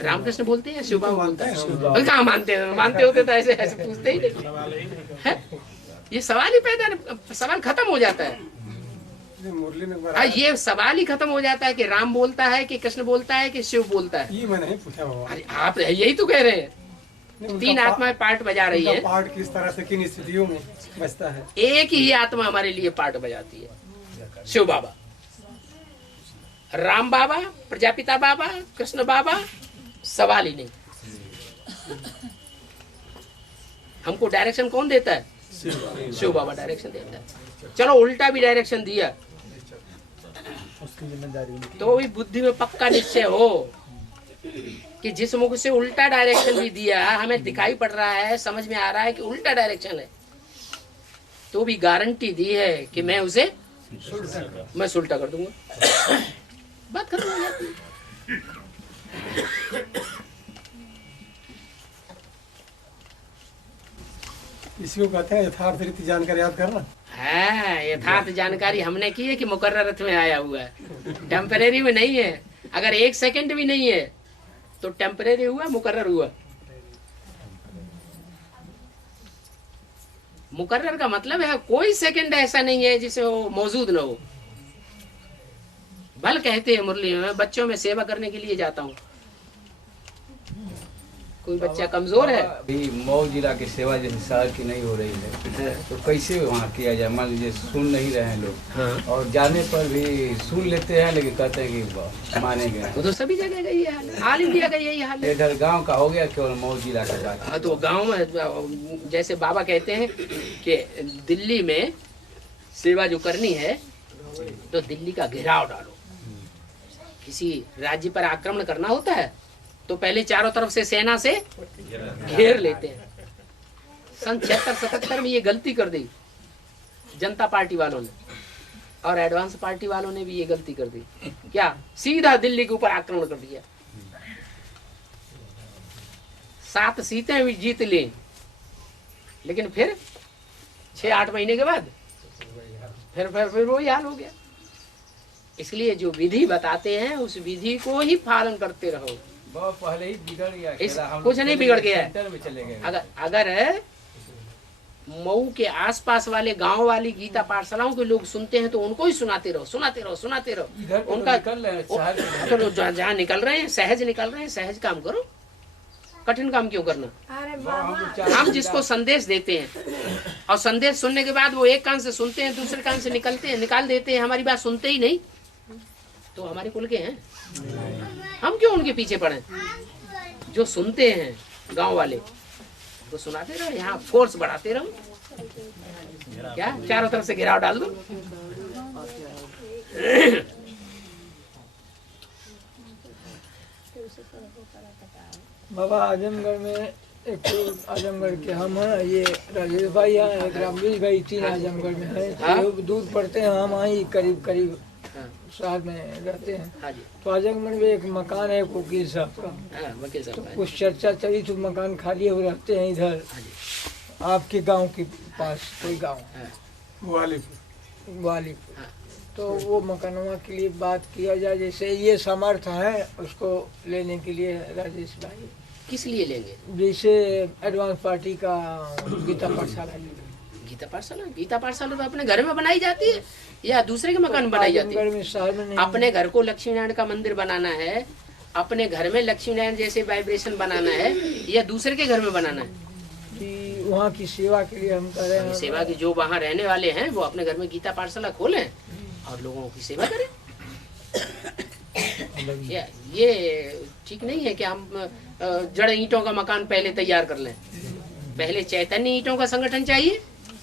रामकृष्ण बोलते हैं, शिव बाबा बोलता है। कहाँ मानते हैं? मानते होते तो ऐसे ऐसे पूछते ही नहीं है। ये सवाल ही पैदा, सवाल खत्म हो जाता है। मुरली में हाँ, ये सवाल ही खत्म हो जाता है कि राम बोलता है कि कृष्ण बोलता है कि शिव बोलता है। ये मैं नहीं पूछा बाबा। अरे आप यही तो कह रहे हैं, तीन आत्माएं पार्ट बजा रही है। पार्ट किस तरह से किन स्थितियों में बजता है? एक ही आत्मा हमारे लिए पार्ट बजाती है, शिव बाबा, राम बाबा, प्रजापिता बाबा, कृष्ण बाबा, सवाल ही नहीं। हमको डायरेक्शन कौन देता है? शिव बाबा डायरेक्शन देता है। चलो उल्टा भी डायरेक्शन दिया तो भी बुद्धि में पक्का निश्चय हो कि जिस मुख से उल्टा डायरेक्शन भी दिया, हमें दिखाई पड़ रहा है, समझ में आ रहा है कि उल्टा डायरेक्शन है, तो भी गारंटी दी है कि मैं उसे उल्टा कर दूंगा। बात खत्म हो जाती है। इसको कहते हैं यथार्थ रीति जानकारी याद करना है। यथार्थ जानकारी हमने की है कि मुकर्रर अर्थ में आया हुआ है, टेम्परेरी में नहीं है। अगर 1 सेकंड भी नहीं है तो टेम्परेरी हुआ, मुकर्रर हुआ। मुकर्रर का मतलब है कोई सेकंड ऐसा नहीं है जिसे वो मौजूद न हो। बल कहते हैं मुरली में, बच्चों में सेवा करने के लिए जाता हूँ। कोई बच्चा कमजोर है, अभी मऊ जिला की सेवा जैसे शहर की नहीं हो रही है, तो कैसे वहाँ किया जाए? मान लीजिए सुन नहीं रहे हैं लोग, हाँ। और जाने पर भी सुन लेते हैं लेकिन कहते हैं कि मानेंगे। तो सभी जगह का यही हाल है, ऑल इंडिया का यही हाल है। इधर गांव का हो गया केवल मऊ जिला का बात। हाँ, तो गांव में जैसे बाबा कहते हैं कि दिल्ली में सेवा जो करनी है तो दिल्ली का घेराव डालो। किसी राज्य पर आक्रमण करना होता है तो पहले चारों तरफ से सेना से घेर लेते हैं। सन 76-77 में ये गलती कर दी जनता पार्टी वालों ने, और एडवांस पार्टी वालों ने भी ये गलती कर दी। क्या? सीधा दिल्ली के ऊपर आक्रमण कर दिया। 7 सीटें भी जीत ली, लेकिन फिर 6-8 महीने के बाद फिर वही हाल हो गया। इसलिए जो विधि बताते हैं उस विधि को ही पालन करते रहो। बहुत पहले ही बिगड़ गया, कुछ नहीं बिगड़ गया है। अगर मऊ के आसपास वाले गांव वाली गीता पाठशालाओं के लोग सुनते हैं तो उनको ही सुनाते रहो। उनका तो जहाँ निकल रहे हैं सहज निकल रहे हैं, सहज काम करो, कठिन काम क्यों करना? हम जिसको संदेश देते हैं और संदेश सुनने के बाद वो एक कान से सुनते हैं, दूसरे कान से निकाल देते हैं, हमारी बात सुनते ही नहीं, तो हमारे कुल के हैं। हम क्यों उनके पीछे पड़े? जो सुनते हैं गांव वाले तो सुनाते रहो, यहाँ फोर्स बढ़ाते रहो। क्या चारों तरफ से घेराव डाल दो। बाबा आजमगढ़ में एक तो आजमगढ़ के हम हैं, ये राजेश भाई हैं, एक रामवीर भाई, 3 आजमगढ़ में है। तो दूर पड़ते हैं, हम वहीं करीब शहर में रहते हैं। तो आजमगढ़ में एक मकान है वकील साहब का, तो कुछ चर्चा चली तो मकान खाली हो रहते हैं इधर आपके गांव के पास, कोई गांव वालीपुर। तो वो मकानों के लिए बात किया जाए, जैसे ये समर्थ है उसको लेने के लिए राजेश भाई। किस लिए लेंगे? जैसे एडवांस पार्टी का गीता पाठशाला। गीता पाठशाला तो अपने घर में बनाई जाती है या दूसरे के मकान में बनाई जाती है? अपने घर को लक्ष्मी नारायण का मंदिर बनाना है, अपने घर में लक्ष्मी नारायण जैसे वाइब्रेशन बनाना है, या दूसरे के घर में बनाना है? वहाँ की सेवा के लिए हम कर रहे हैं। सेवा की जो वहाँ रहने वाले हैं वो अपने घर में गीता पाठशाला खोलें और लोगों की सेवा करें। ये ठीक नहीं है कि हम जड़ ईंटों का मकान पहले तैयार कर लें। पहले चैतन्य ईंटों का संगठन चाहिए,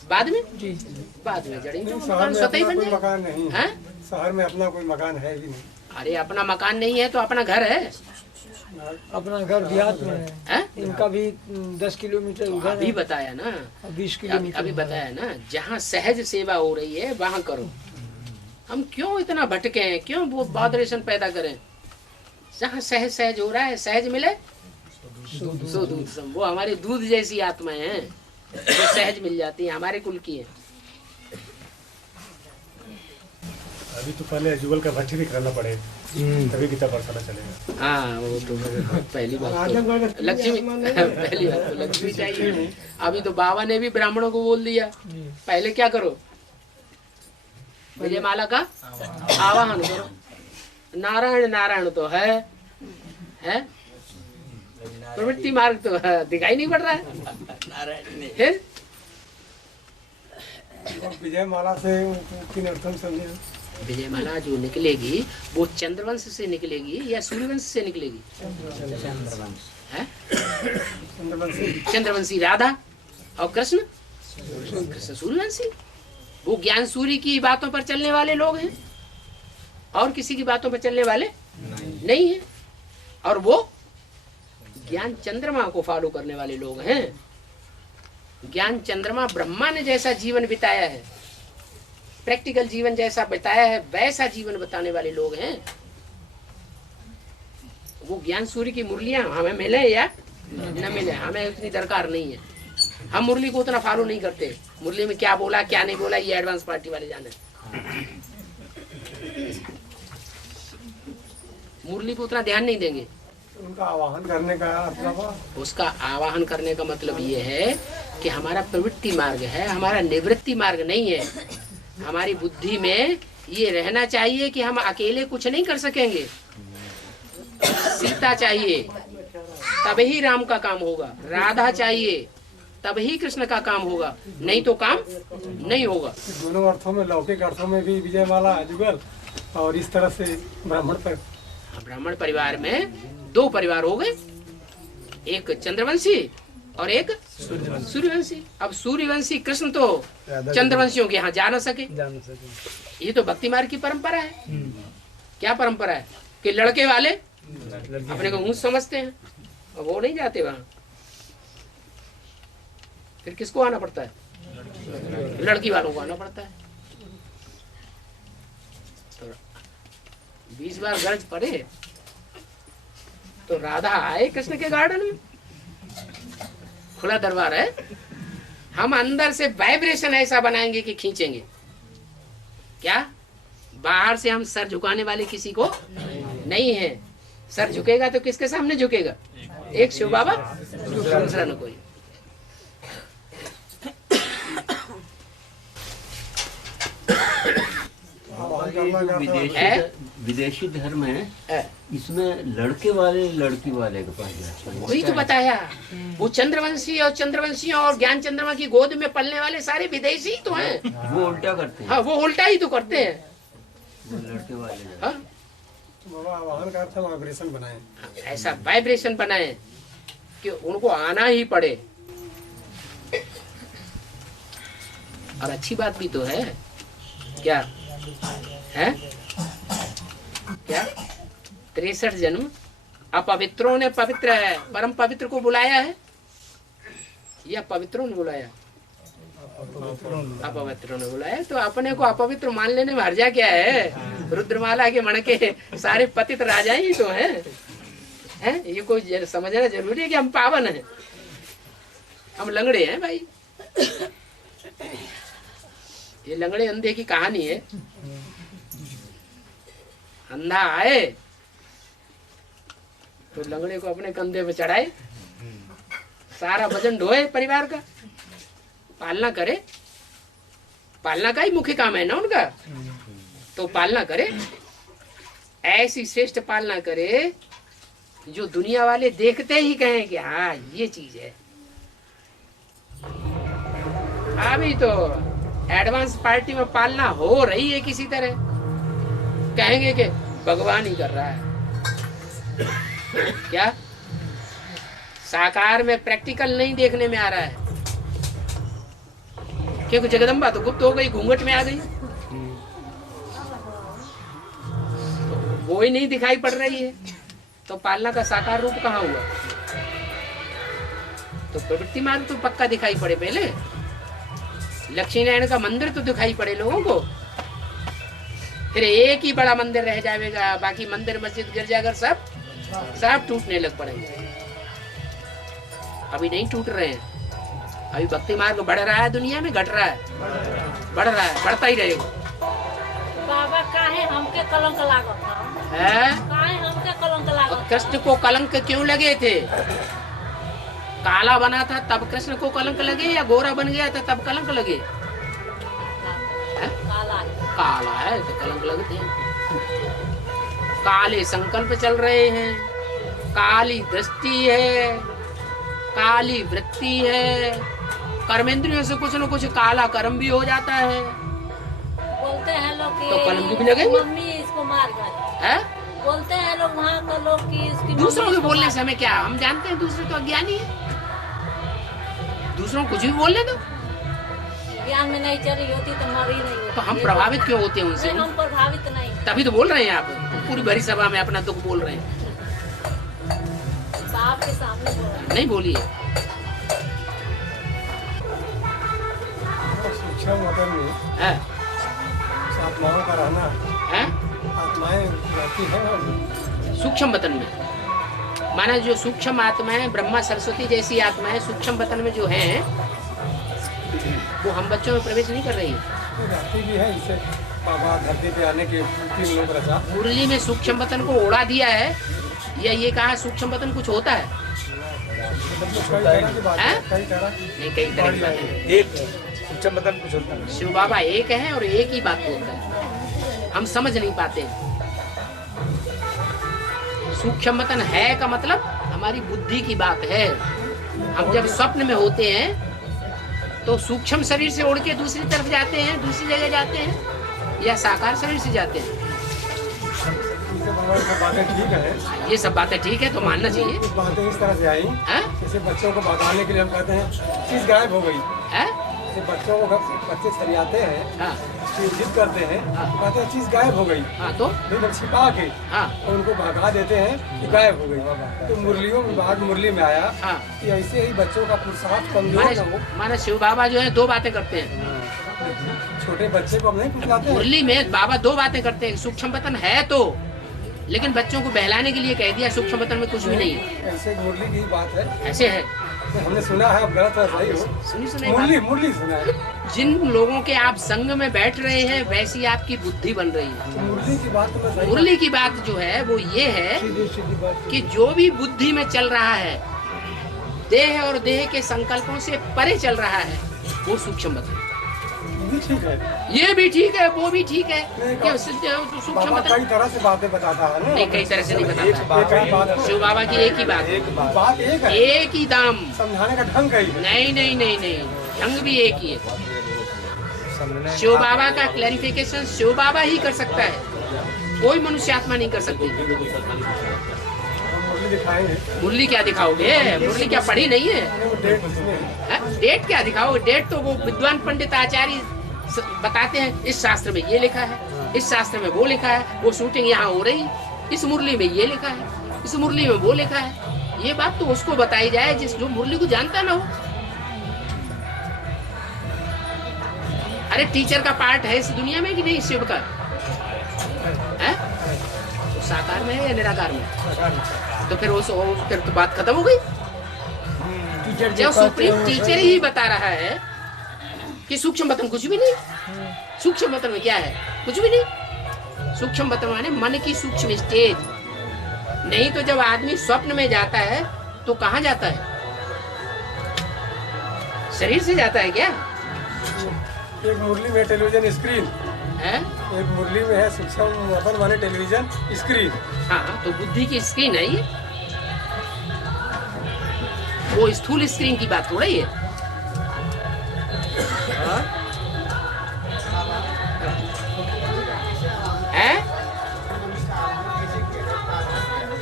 बाद में जड़ ईंटों का मकान स्वतः ही बन जाए। मकान नहीं है शहर में, अपना कोई मकान है ही नहीं। अरे अपना मकान नहीं है तो अपना घर है। अपना घर देहात में है। इनका भी 10 किलोमीटर उधर अभी बताया ना, 20 किलोमीटर अभी बताया ना। जहाँ सहज सेवा हो रही है वहाँ करो। हम क्यों इतना भटके हैं, क्यों वो वाइब्रेशन पैदा करें? जहाँ सहज हो रहा है, सहज मिले सो दूध सम। वो हमारे दूध जैसी आत्माएं हैं जो सहज मिल जाती है, हमारे कुल की है। अभी तो पहले जुगल का भट्टी भी करना पड़े तभी गीता पाठशाला चलेगा। हाँ वो तो पहली बात तो लक्ष्मी पहली बात तो लक्ष्मी चाहिए। अभी तो बाबा ने भी ब्राह्मणों को बोल दिया पहले क्या करो, विजय माला का आवाहन करो। नारायण नारायण तो है प्रवृत्ति मार्ग तो दिखाई नहीं पड़ रहा है। नारायण फिर विजय माला से किन अर्थों में समझे? विजय माला जो निकलेगी वो चंद्रवंश से निकलेगी या सूर्यवंश से निकलेगी? चंद्रवंशी राधा और कृष्ण सूर्यवंशी। वो ज्ञान सूर्य की बातों पर चलने वाले लोग हैं और किसी की बातों पर चलने वाले नहीं है। और वो ज्ञान चंद्रमा को फॉलो करने वाले लोग हैं। ज्ञान चंद्रमा ब्रह्मा ने जैसा जीवन बिताया है, प्रैक्टिकल जीवन जैसा बिताया है, वैसा जीवन बताने वाले लोग हैं। वो ज्ञान सूर्य की मुरलियां हमें मिले या न मिले, हमें उतनी दरकार नहीं है। हम मुरली को उतना फॉलो नहीं करते। मुरली में क्या बोला क्या नहीं बोला ये एडवांस पार्टी वाले जाने। मुरली को उतना ध्यान नहीं देंगे। उनका आवाहन करने का मतलब, उसका आवाहन करने का मतलब ये है कि हमारा प्रवृत्ति मार्ग है, हमारा निवृत्ति मार्ग नहीं है। हमारी बुद्धि में ये रहना चाहिए कि हम अकेले कुछ नहीं कर सकेंगे। सीता चाहिए तभी राम का काम होगा, राधा चाहिए तभी कृष्ण का काम होगा, नहीं तो काम नहीं होगा। दोनों अर्थों में, लौकिक अर्थों में भी विजय माला जुगल और इस तरह से ब्राह्मण पर। ब्राह्मण परिवार में दो परिवार हो गए, एक चंद्रवंशी और एक सूर्यवंशी। अब सूर्यवंशी कृष्ण तो चंद्रवंशियों के यहाँ जा न सके। ये तो भक्ति मार्ग की परंपरा है। क्या परंपरा है कि लड़के वाले अपने को ऊंच समझते हैं और वो नहीं जाते वहां। फिर किसको आना पड़ता है? लड़की वालों को आना पड़ता है। तो 20 बार गरज पड़े तो राधा आए कृष्ण के गार्डन में, खुला दरबार है। हम अंदर से वाइब्रेशन ऐसा बनाएंगे कि खींचेंगे। क्या बाहर से हम सर झुकाने वाले किसी को नहीं है। सर झुकेगा तो किसके सामने झुकेगा? एक शिव बाबा, दूसरा न कोई। विदेशी धर्म है, इसमें लड़के वाले लड़की वाले के पास जाते हैं। वही तो बताया। वो चंद्रवंशी और चंद्रवंशियों और ज्ञान चंद्रमा की गोद में पलने वाले सारे विदेशी तो हैं। वो उल्टा करते हैं। हाँ, वो उल्टा ही तो करते हैं। वो लड़के वाले। हाँ, आवाहन का अर्थ वाइब्रेशन बनाए, ऐसा वाइब्रेशन बनाए कि उनको आना ही पड़े। और अच्छी बात भी तो है। क्या है? क्या 63 जन्म अपवित्रों ने पवित्र है, परम पवित्र को बुलाया है या पवित्रों ने बुलाया? अपवित्रों ने बुलाया। तो अपने को अपवित्र मान लेने में हर्जा क्या है? रुद्रमाला के मणके सारे पतित राजा ही तो हैं। ये कोई समझना जरूरी है कि हम पावन हैं? हम लंगड़े हैं भाई। ये लंगड़े अंधे की कहानी है। अंधा आए तो लंगड़े को अपने कंधे पे चढ़ाए, सारा वजन ढोए, परिवार का पालना करे। पालना का ही मुख्य काम है ना उनका, तो पालना करे। ऐसी श्रेष्ठ पालना करे जो दुनिया वाले देखते ही कहें कि हाँ ये चीज है। अभी तो एडवांस पार्टी में पालना हो रही है किसी तरह, कहेंगे कि भगवान ही कर रहा है। क्या साकार में प्रैक्टिकल नहीं देखने में आ रहा है? क्योंकि जगदम्बा तो गुप्त हो गई, घूंघट में आ गई, तो वो ही नहीं दिखाई पड़ रही है। तो पालना का साकार रूप कहाँ हुआ? तो प्रवृत्ति मार्ग तो पक्का दिखाई पड़े। पहले लक्ष्मी नारायण का मंदिर तो दिखाई पड़े लोगों को। फिर एक ही बड़ा मंदिर रह जाएगा, बाकी मंदिर मस्जिद गिरजाघर सब टूटने लग पड़ेंगे। अभी नहीं टूट रहे हैं। अभी भक्ति मार्ग बढ़ रहा है, दुनिया में घट रहा है, बढ़ रहा है, बढ़ता ही रहेगा। बाबा काहे हमके कलंक लागत है? काहे हमके कलंक लागत? कृष्ण को कलंक क्यों लगे थे? काला बना था तब कृष्ण को कलंक लगे या गोरा बन गया था तब कलंक लगे? काला काला है तो कलंक लगते हैं। काले संकल्प चल रहे हैं, काली दृष्टि है, काली वृत्ति है, कर्मेंद्रियों से कुछ न कुछ काला कर्म भी हो जाता है। बोलते हैं लोग कि तो कलंक भी लगेंगे। मम्मी इसको मार गई है? बोलते हैं लोग वहाँ के लोग कि इसकी दूसरों मम्मी के इसको बोलने मार से हमें क्या, हम जानते हैं दूसरे तो अज्ञानी है। दूसरों को कुछ भी बोलने दो, ज्ञान में नहीं चली होती तो मरी नहीं होती। तो हम प्रभावित क्यों होते हैं उनसे? नहीं, हम प्रभावित नहीं। तभी तो बोल रहे हैं आप, पूरी भरी सभा में अपना दुख बोल रहे हैं। बाप के सामने बोल रहे हैं। नहीं बोलिए। सूक्ष्म मतन में है? आत्माओं का रहना है? आत्माएं रहती हैं सूक्ष्म वतन में, माना जो सूक्ष्म आत्माएं, ब्रह्मा सरस्वती जैसी आत्माएं सूक्ष्म वतन में जो हैं, वो हम बच्चों में प्रवेश नहीं कर रही है। रहती भी है। इसे बाबा धरती पे आने के 3 लोग रचा। मुरली में सूक्ष्म वतन को उड़ा दिया है, या ये कहा सूक्ष्म वतन कुछ होता है? कई तरह की बात है, कई तरह नहीं, कई तरह की बातें हैं। एक सूक्ष्म बदन कुछ होता है। शिव बाबा एक है और एक ही बात होता है, हम समझ नहीं पाते। सूक्ष्म वतन है का मतलब हमारी बुद्धि की बात है। हम जब स्वप्न में होते हैं तो सूक्ष्म शरीर से उड़ के दूसरी तरफ जाते हैं, दूसरी जगह जाते हैं, या साकार शरीर से जाते हैं। बातें ठीक है, ये सब बातें ठीक है तो मानना चाहिए। कुछ बातें इस तरह से आई, जैसे बच्चों को भगाने के लिए हम कहते हैं चीज गायब हो गई है? जैसे बच्चों को बच्चे छरियाते हैं, जिद करते हैं, कहते हैं चीज गायब हो गई, तो फिर छिपा के और उनको भगा देते हैं कि गायब हो गई। तो मुरलियों में बात मुरली में आया कि ऐसे ही बच्चों का पुरुषार्थ कमजोर न हो। माना शिव बाबा जो है 2 बातें करते हैं। छोटे बच्चे को हम नहीं पुछलाते। मुरली में बाबा 2 बातें करते हैं। सूक्ष्म वतन है तो, लेकिन बच्चों को बहलाने के लिए कह दिया सूक्ष्म वतन में कुछ भी नहीं है। ऐसे मुरली की बात है, ऐसे है। हमने सुना है, अब गलत है सही हो। सुनी मुरली सुना है। जिन लोगों के आप संग में बैठ रहे हैं वैसी आपकी बुद्धि बन रही है। मुरली की बात तो सही। मुरली की बात जो है वो ये है कि जो भी बुद्धि में चल रहा है, देह और देह के संकल्पों से परे चल रहा है, वो सूक्ष्म वतन। ठीक है, ये भी ठीक है, वो भी ठीक है। सूक्ष्म वतन कई तरह से बातें बताता है ना। नहीं, कई तरह से नहीं बताता। शिव बाबा की एक ही बात, बात एक है, एक ही दाम। समझाने का ढंग कई है। नहीं नहीं नहीं नहीं, ढंग भी एक ही है। शिव बाबा का क्लैरिफिकेशन शिव बाबा ही कर सकता है, कोई मनुष्य आत्मा नहीं कर सकती। मुरली क्या दिखाओगे? मुरली क्या पढ़ी नहीं है? डेट क्या दिखाओगे? डेट तो वो विद्वान पंडित आचार्य बताते हैं, इस शास्त्र में ये लिखा है, इस शास्त्र में वो लिखा है, वो शूटिंग यहाँ हो रही, इस मुरली में ये लिखा है, इस मुरली में वो लिखा है। ये बात तो उसको बताई जाए जिस जो मुरली को जानता ना हो। अरे टीचर का पार्ट है इस दुनिया में कि नहीं शिव का? है? तो साकार में है या निराकार में? तो फिर तो बात खत्म हो गई। जब सुप्रीम टीचर ही बता रहा है कि सूक्ष्म वतन कुछ भी नहीं, सूक्ष्म वतन में क्या है? कुछ भी नहीं। सूक्ष्म वतन माने मन की सूक्ष्म स्टेज। नहीं तो जब आदमी स्वप्न में जाता है तो कहाँ जाता है? शरीर से जाता है क्या? एक मुरली में टेलीविजन स्क्रीन है, एक मुरली में है सूक्ष्म वतन माने टेलीविजन स्क्रीन। हाँ, तो बुद्धि की स्क्रीन है ये, वो स्थूल स्क्रीन की बात हो रही है।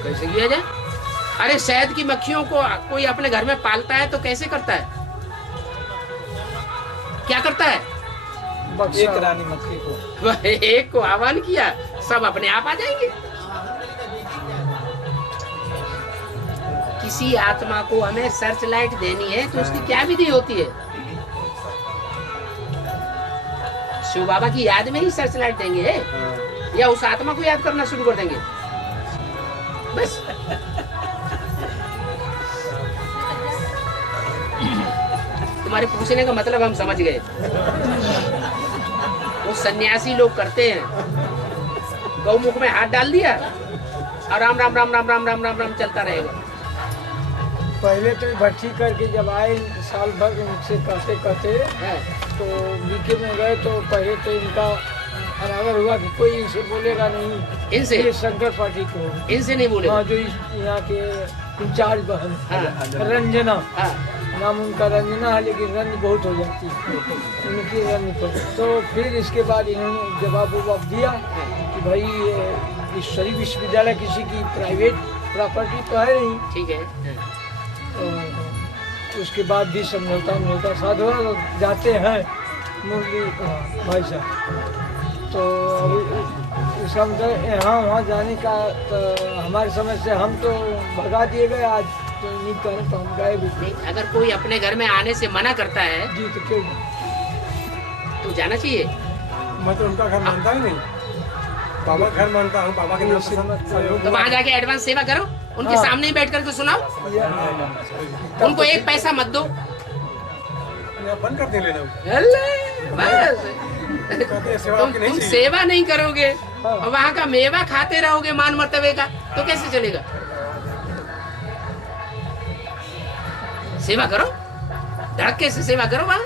कैसे किया जाए? अरे शहद की मक्खियों को कोई अपने घर में पालता है तो कैसे करता है? क्या करता है? एक रानी मक्खी को, एक को आह्वान किया, सब अपने आप आ जाएंगे। किसी आत्मा को हमें सर्च लाइट देनी है तो उसकी क्या विधि होती है? शिव बाबा की याद में ही सर्च लाइट देंगे या उस आत्मा को याद करना शुरू कर देंगे? बस तुम्हारे पूछने का मतलब हम समझ गए। वो सन्यासी लोग करते हैं, गौमुख में हाथ डाल दिया और राम राम राम राम राम राम राम राम चलता रहेगा। पहले तो भट्टी करके जब आए साल भर उनसे कहते कहते तो बीके में गए तो पहले तो इनका बोला कि कोई इनसे बोलेगा नहीं, इनसे ये शंकर पार्टी को, इनसे नहीं बोले। हाँ, जो यहाँ के इंचार्ज बहन रंजना, नाम उनका रंजना है, लेकिन रंज बहुत हो जाती है उनकी रंज पर। तो फिर इसके बाद इन्होंने जवाब दिया कि भाई ईश्वरी विश्वविद्यालय किसी की प्राइवेट प्रॉपर्टी तो है नहीं, ठीक है। तो उसके बाद भी समझौता साधो जाते हैं मुरली भाई साहब। तो इसका मतलब यहाँ वहाँ जाने का तो हमारे समझ से हम तो भगा दिए गए, आज तो नहीं करें तो हम गए भी नहीं। अगर कोई अपने घर में आने से मना करता है जी तो क्यों तो जाना चाहिए। मैं तो उनका घर मानता ही नहीं, बाबा घर मानता हूँ, बाबा के नाम से तो वहाँ जाके एडवांस सेवा करो, उनके सामने ही बैठ करके सुनाओ, उनको एक पैसा मत दो, बंद कर दे लेना। बस तुम सेवा नहीं करोगे और वहाँ का मेवा खाते रहोगे मान मर्तबे का, तो कैसे चलेगा। सेवा करो, धड़के से सेवा करो वहाँ।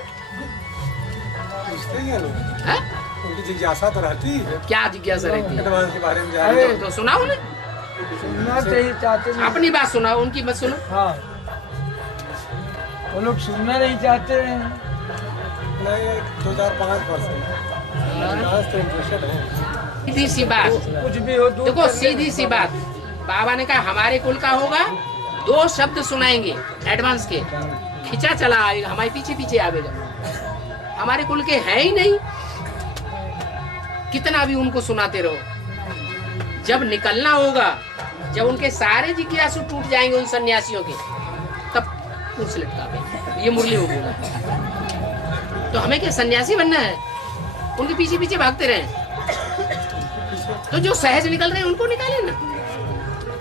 उनकी जिज्ञासा तो रहती है। क्या जिज्ञासा रहती है एडवांस के बारे में जाने तो सुनाओ ना, सुनना चाहिए, चाहते नहीं। अपनी बात सुनाओ, उनकी मत सुनो। हाँ, वो लोग सुनना नहीं चाहते हैं। नहीं 2005% सीधी सी बात, कुछ भी हो देखो सीधी सी बात, बाबा ने कहा हमारे कुल का होगा, 2 शब्द सुनाएंगे एडवांस के, खिंचा चला आएगा, हमारे पीछे पीछे आएगा। हमारे कुल के हैं ही नहीं, कितना भी उनको सुनाते रहो। जब निकलना होगा, जब उनके सारे जिज्ञासु टूट जाएंगे उन सन्यासियों के, तब कुछ लटका ये मुरली में बोला। तो हमें क्या सन्यासी बनना है, उनके पीछे पीछे भागते रहे। तो जो सहज निकल रहे हैं उनको निकाले ना,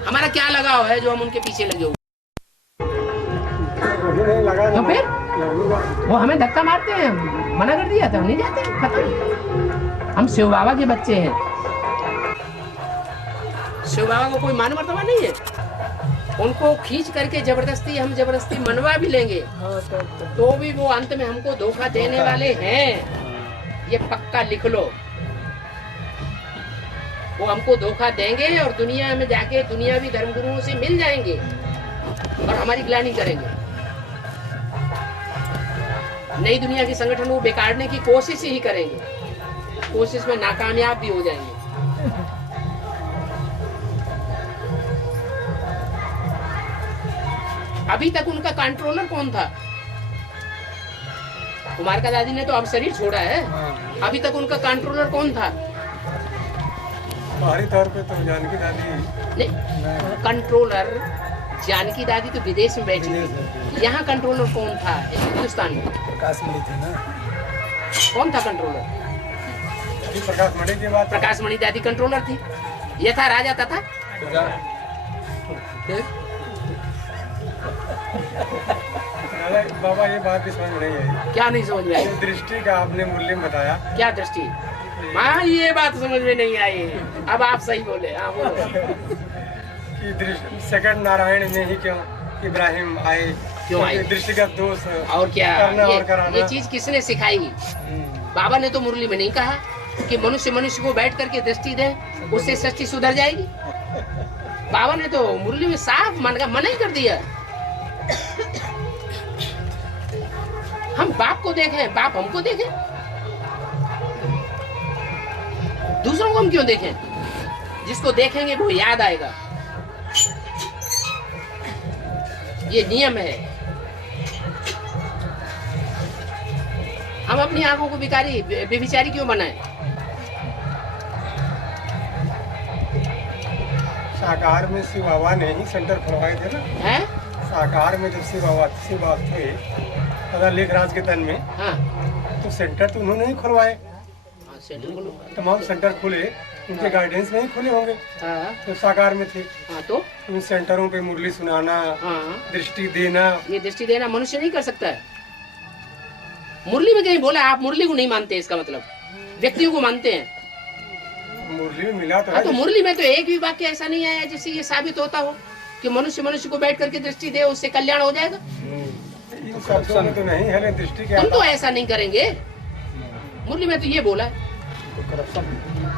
हमारा क्या लगाव है जो हम उनके पीछे लगे हुए। तो फिर वो हमें धक्का मारते हैं, मना कर दिया था, हम नहीं जाते, खत्म। हम शिव बाबा के बच्चे हैं, शिव बाबा को कोई मान मर्तबा नहीं है। उनको खींच करके जबरदस्ती हम जबरदस्ती मनवा भी लेंगे तो भी वो अंत में हमको धोखा देने वाले हैं, ये पक्का लिख लो। वो हमको धोखा देंगे और दुनिया में जाके दुनियावी धर्मगुरुओं से मिल जाएंगे और हमारी ग्लानि करेंगे। नई दुनिया के संगठन को बिगाड़ने की कोशिश ही करेंगे, कोशिश में नाकामयाब भी हो जाएंगे। अभी तक उनका कंट्रोलर कौन था? कुमार का दादी ने तो अब शरीर छोड़ा है, अभी तक उनका कंट्रोलर कौन था? बाहरी तौर पे तो जानकी दादी नहीं, कंट्रोलर जानकी दादी तो विदेश में बैठी थी, यहाँ कंट्रोलर कौन था हिंदुस्तान में? प्रकाश मणि थे ना। कौन था कंट्रोलर? प्रकाश मणि के बाद प्रकाश मणि दादी कंट्रोलर थी, ये था राजा तथा बाबा ये बात भी समझ में नहीं आई। क्या नहीं समझ में आई? दृष्टि का आपने मूल्य में बताया। क्या दृष्टि? माँ ये बात समझ में नहीं आई, अब आप सही बोले। हाँ बोलो। कि दृष्टि सेकंड नारायण में ही क्यों इब्राहिम आए, क्यों आए? दृष्टिगत दोष और क्या करना ये चीज किसने सिखाई? बाबा ने तो मुरली में नहीं कहा कि मनुष्य मनुष्य को बैठ करके दृष्टि दे, उससे सृष्टि सुधर जाएगी। बाबा ने तो मुरली में साफ मना ही कर दिया। हम बाप को देखें, बाप हमको देखें, दूसरों को हम क्यों देखें? जिसको देखेंगे वो याद आएगा, ये नियम है। हम अपनी आंखों को बेविचारी क्यों बनाएं? साकार में शिव बाबा ने ही सेंटर खुलवाए थे ना। है साकार में जब शिव बाबा थे सदा लेखराज के तन में, हाँ। तो सेंटर तो उन्होंने ही खुलवाए। तमाम सेंटर खुले उनके गाइडेंस में ही खुले होंगे। हाँ। तो साकार में थे। हाँ, तो उन सेंटरों पे मुरली सुनाना, दृष्टि देना, ये दृष्टि देना मनुष्य नहीं कर सकता है। मुरली में कहीं बोला आप मुरली को नहीं मानते, इसका मतलब व्यक्तियों को मानते हैं। मुरली में मिला तो है। तो मुरली में तो एक भी वाक्य ऐसा नहीं आया जिससे ये साबित होता हो कि मनुष्य मनुष्य को बैठ करके दृष्टि दे, उससे कल्याण हो जाएगा। तो नहीं है दृष्टि के। तुम तो ऐसा नहीं करेंगे। मुरली में तो ये बोला है।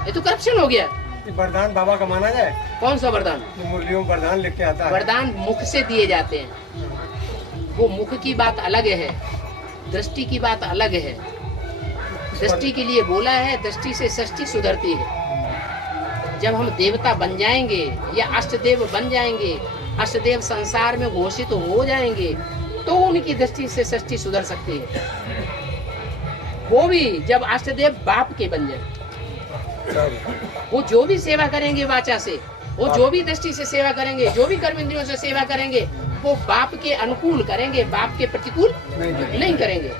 ये तो करप्शन हो गया। ये वरदान बाबा का माना जाए? कौन सा वरदान? मुरलियों में वरदान लिख के आता है। वरदान मुख से दिए जाते हैं, वो मुख की बात अलग है, दृष्टि की बात अलग है। दृष्टि के लिए बोला है, दृष्टि से सृष्टि सुधरती है। जब हम देवता बन जाएंगे या अष्टदेव बन जाएंगे, अष्टदेव संसार में घोषित हो जाएंगे, तो उनकी दृष्टि से सृष्टि सुधर सकती है। वो भी जब अष्टदेव बाप के बन जाए, वो जो भी सेवा करेंगे वाचा से, वो जो भी दृष्टि से सेवा करेंगे, जो भी कर्म इंद्रियों से सेवा करेंगे, वो बाप के अनुकूल करेंगे, बाप के प्रतिकूल नहीं करेंगे।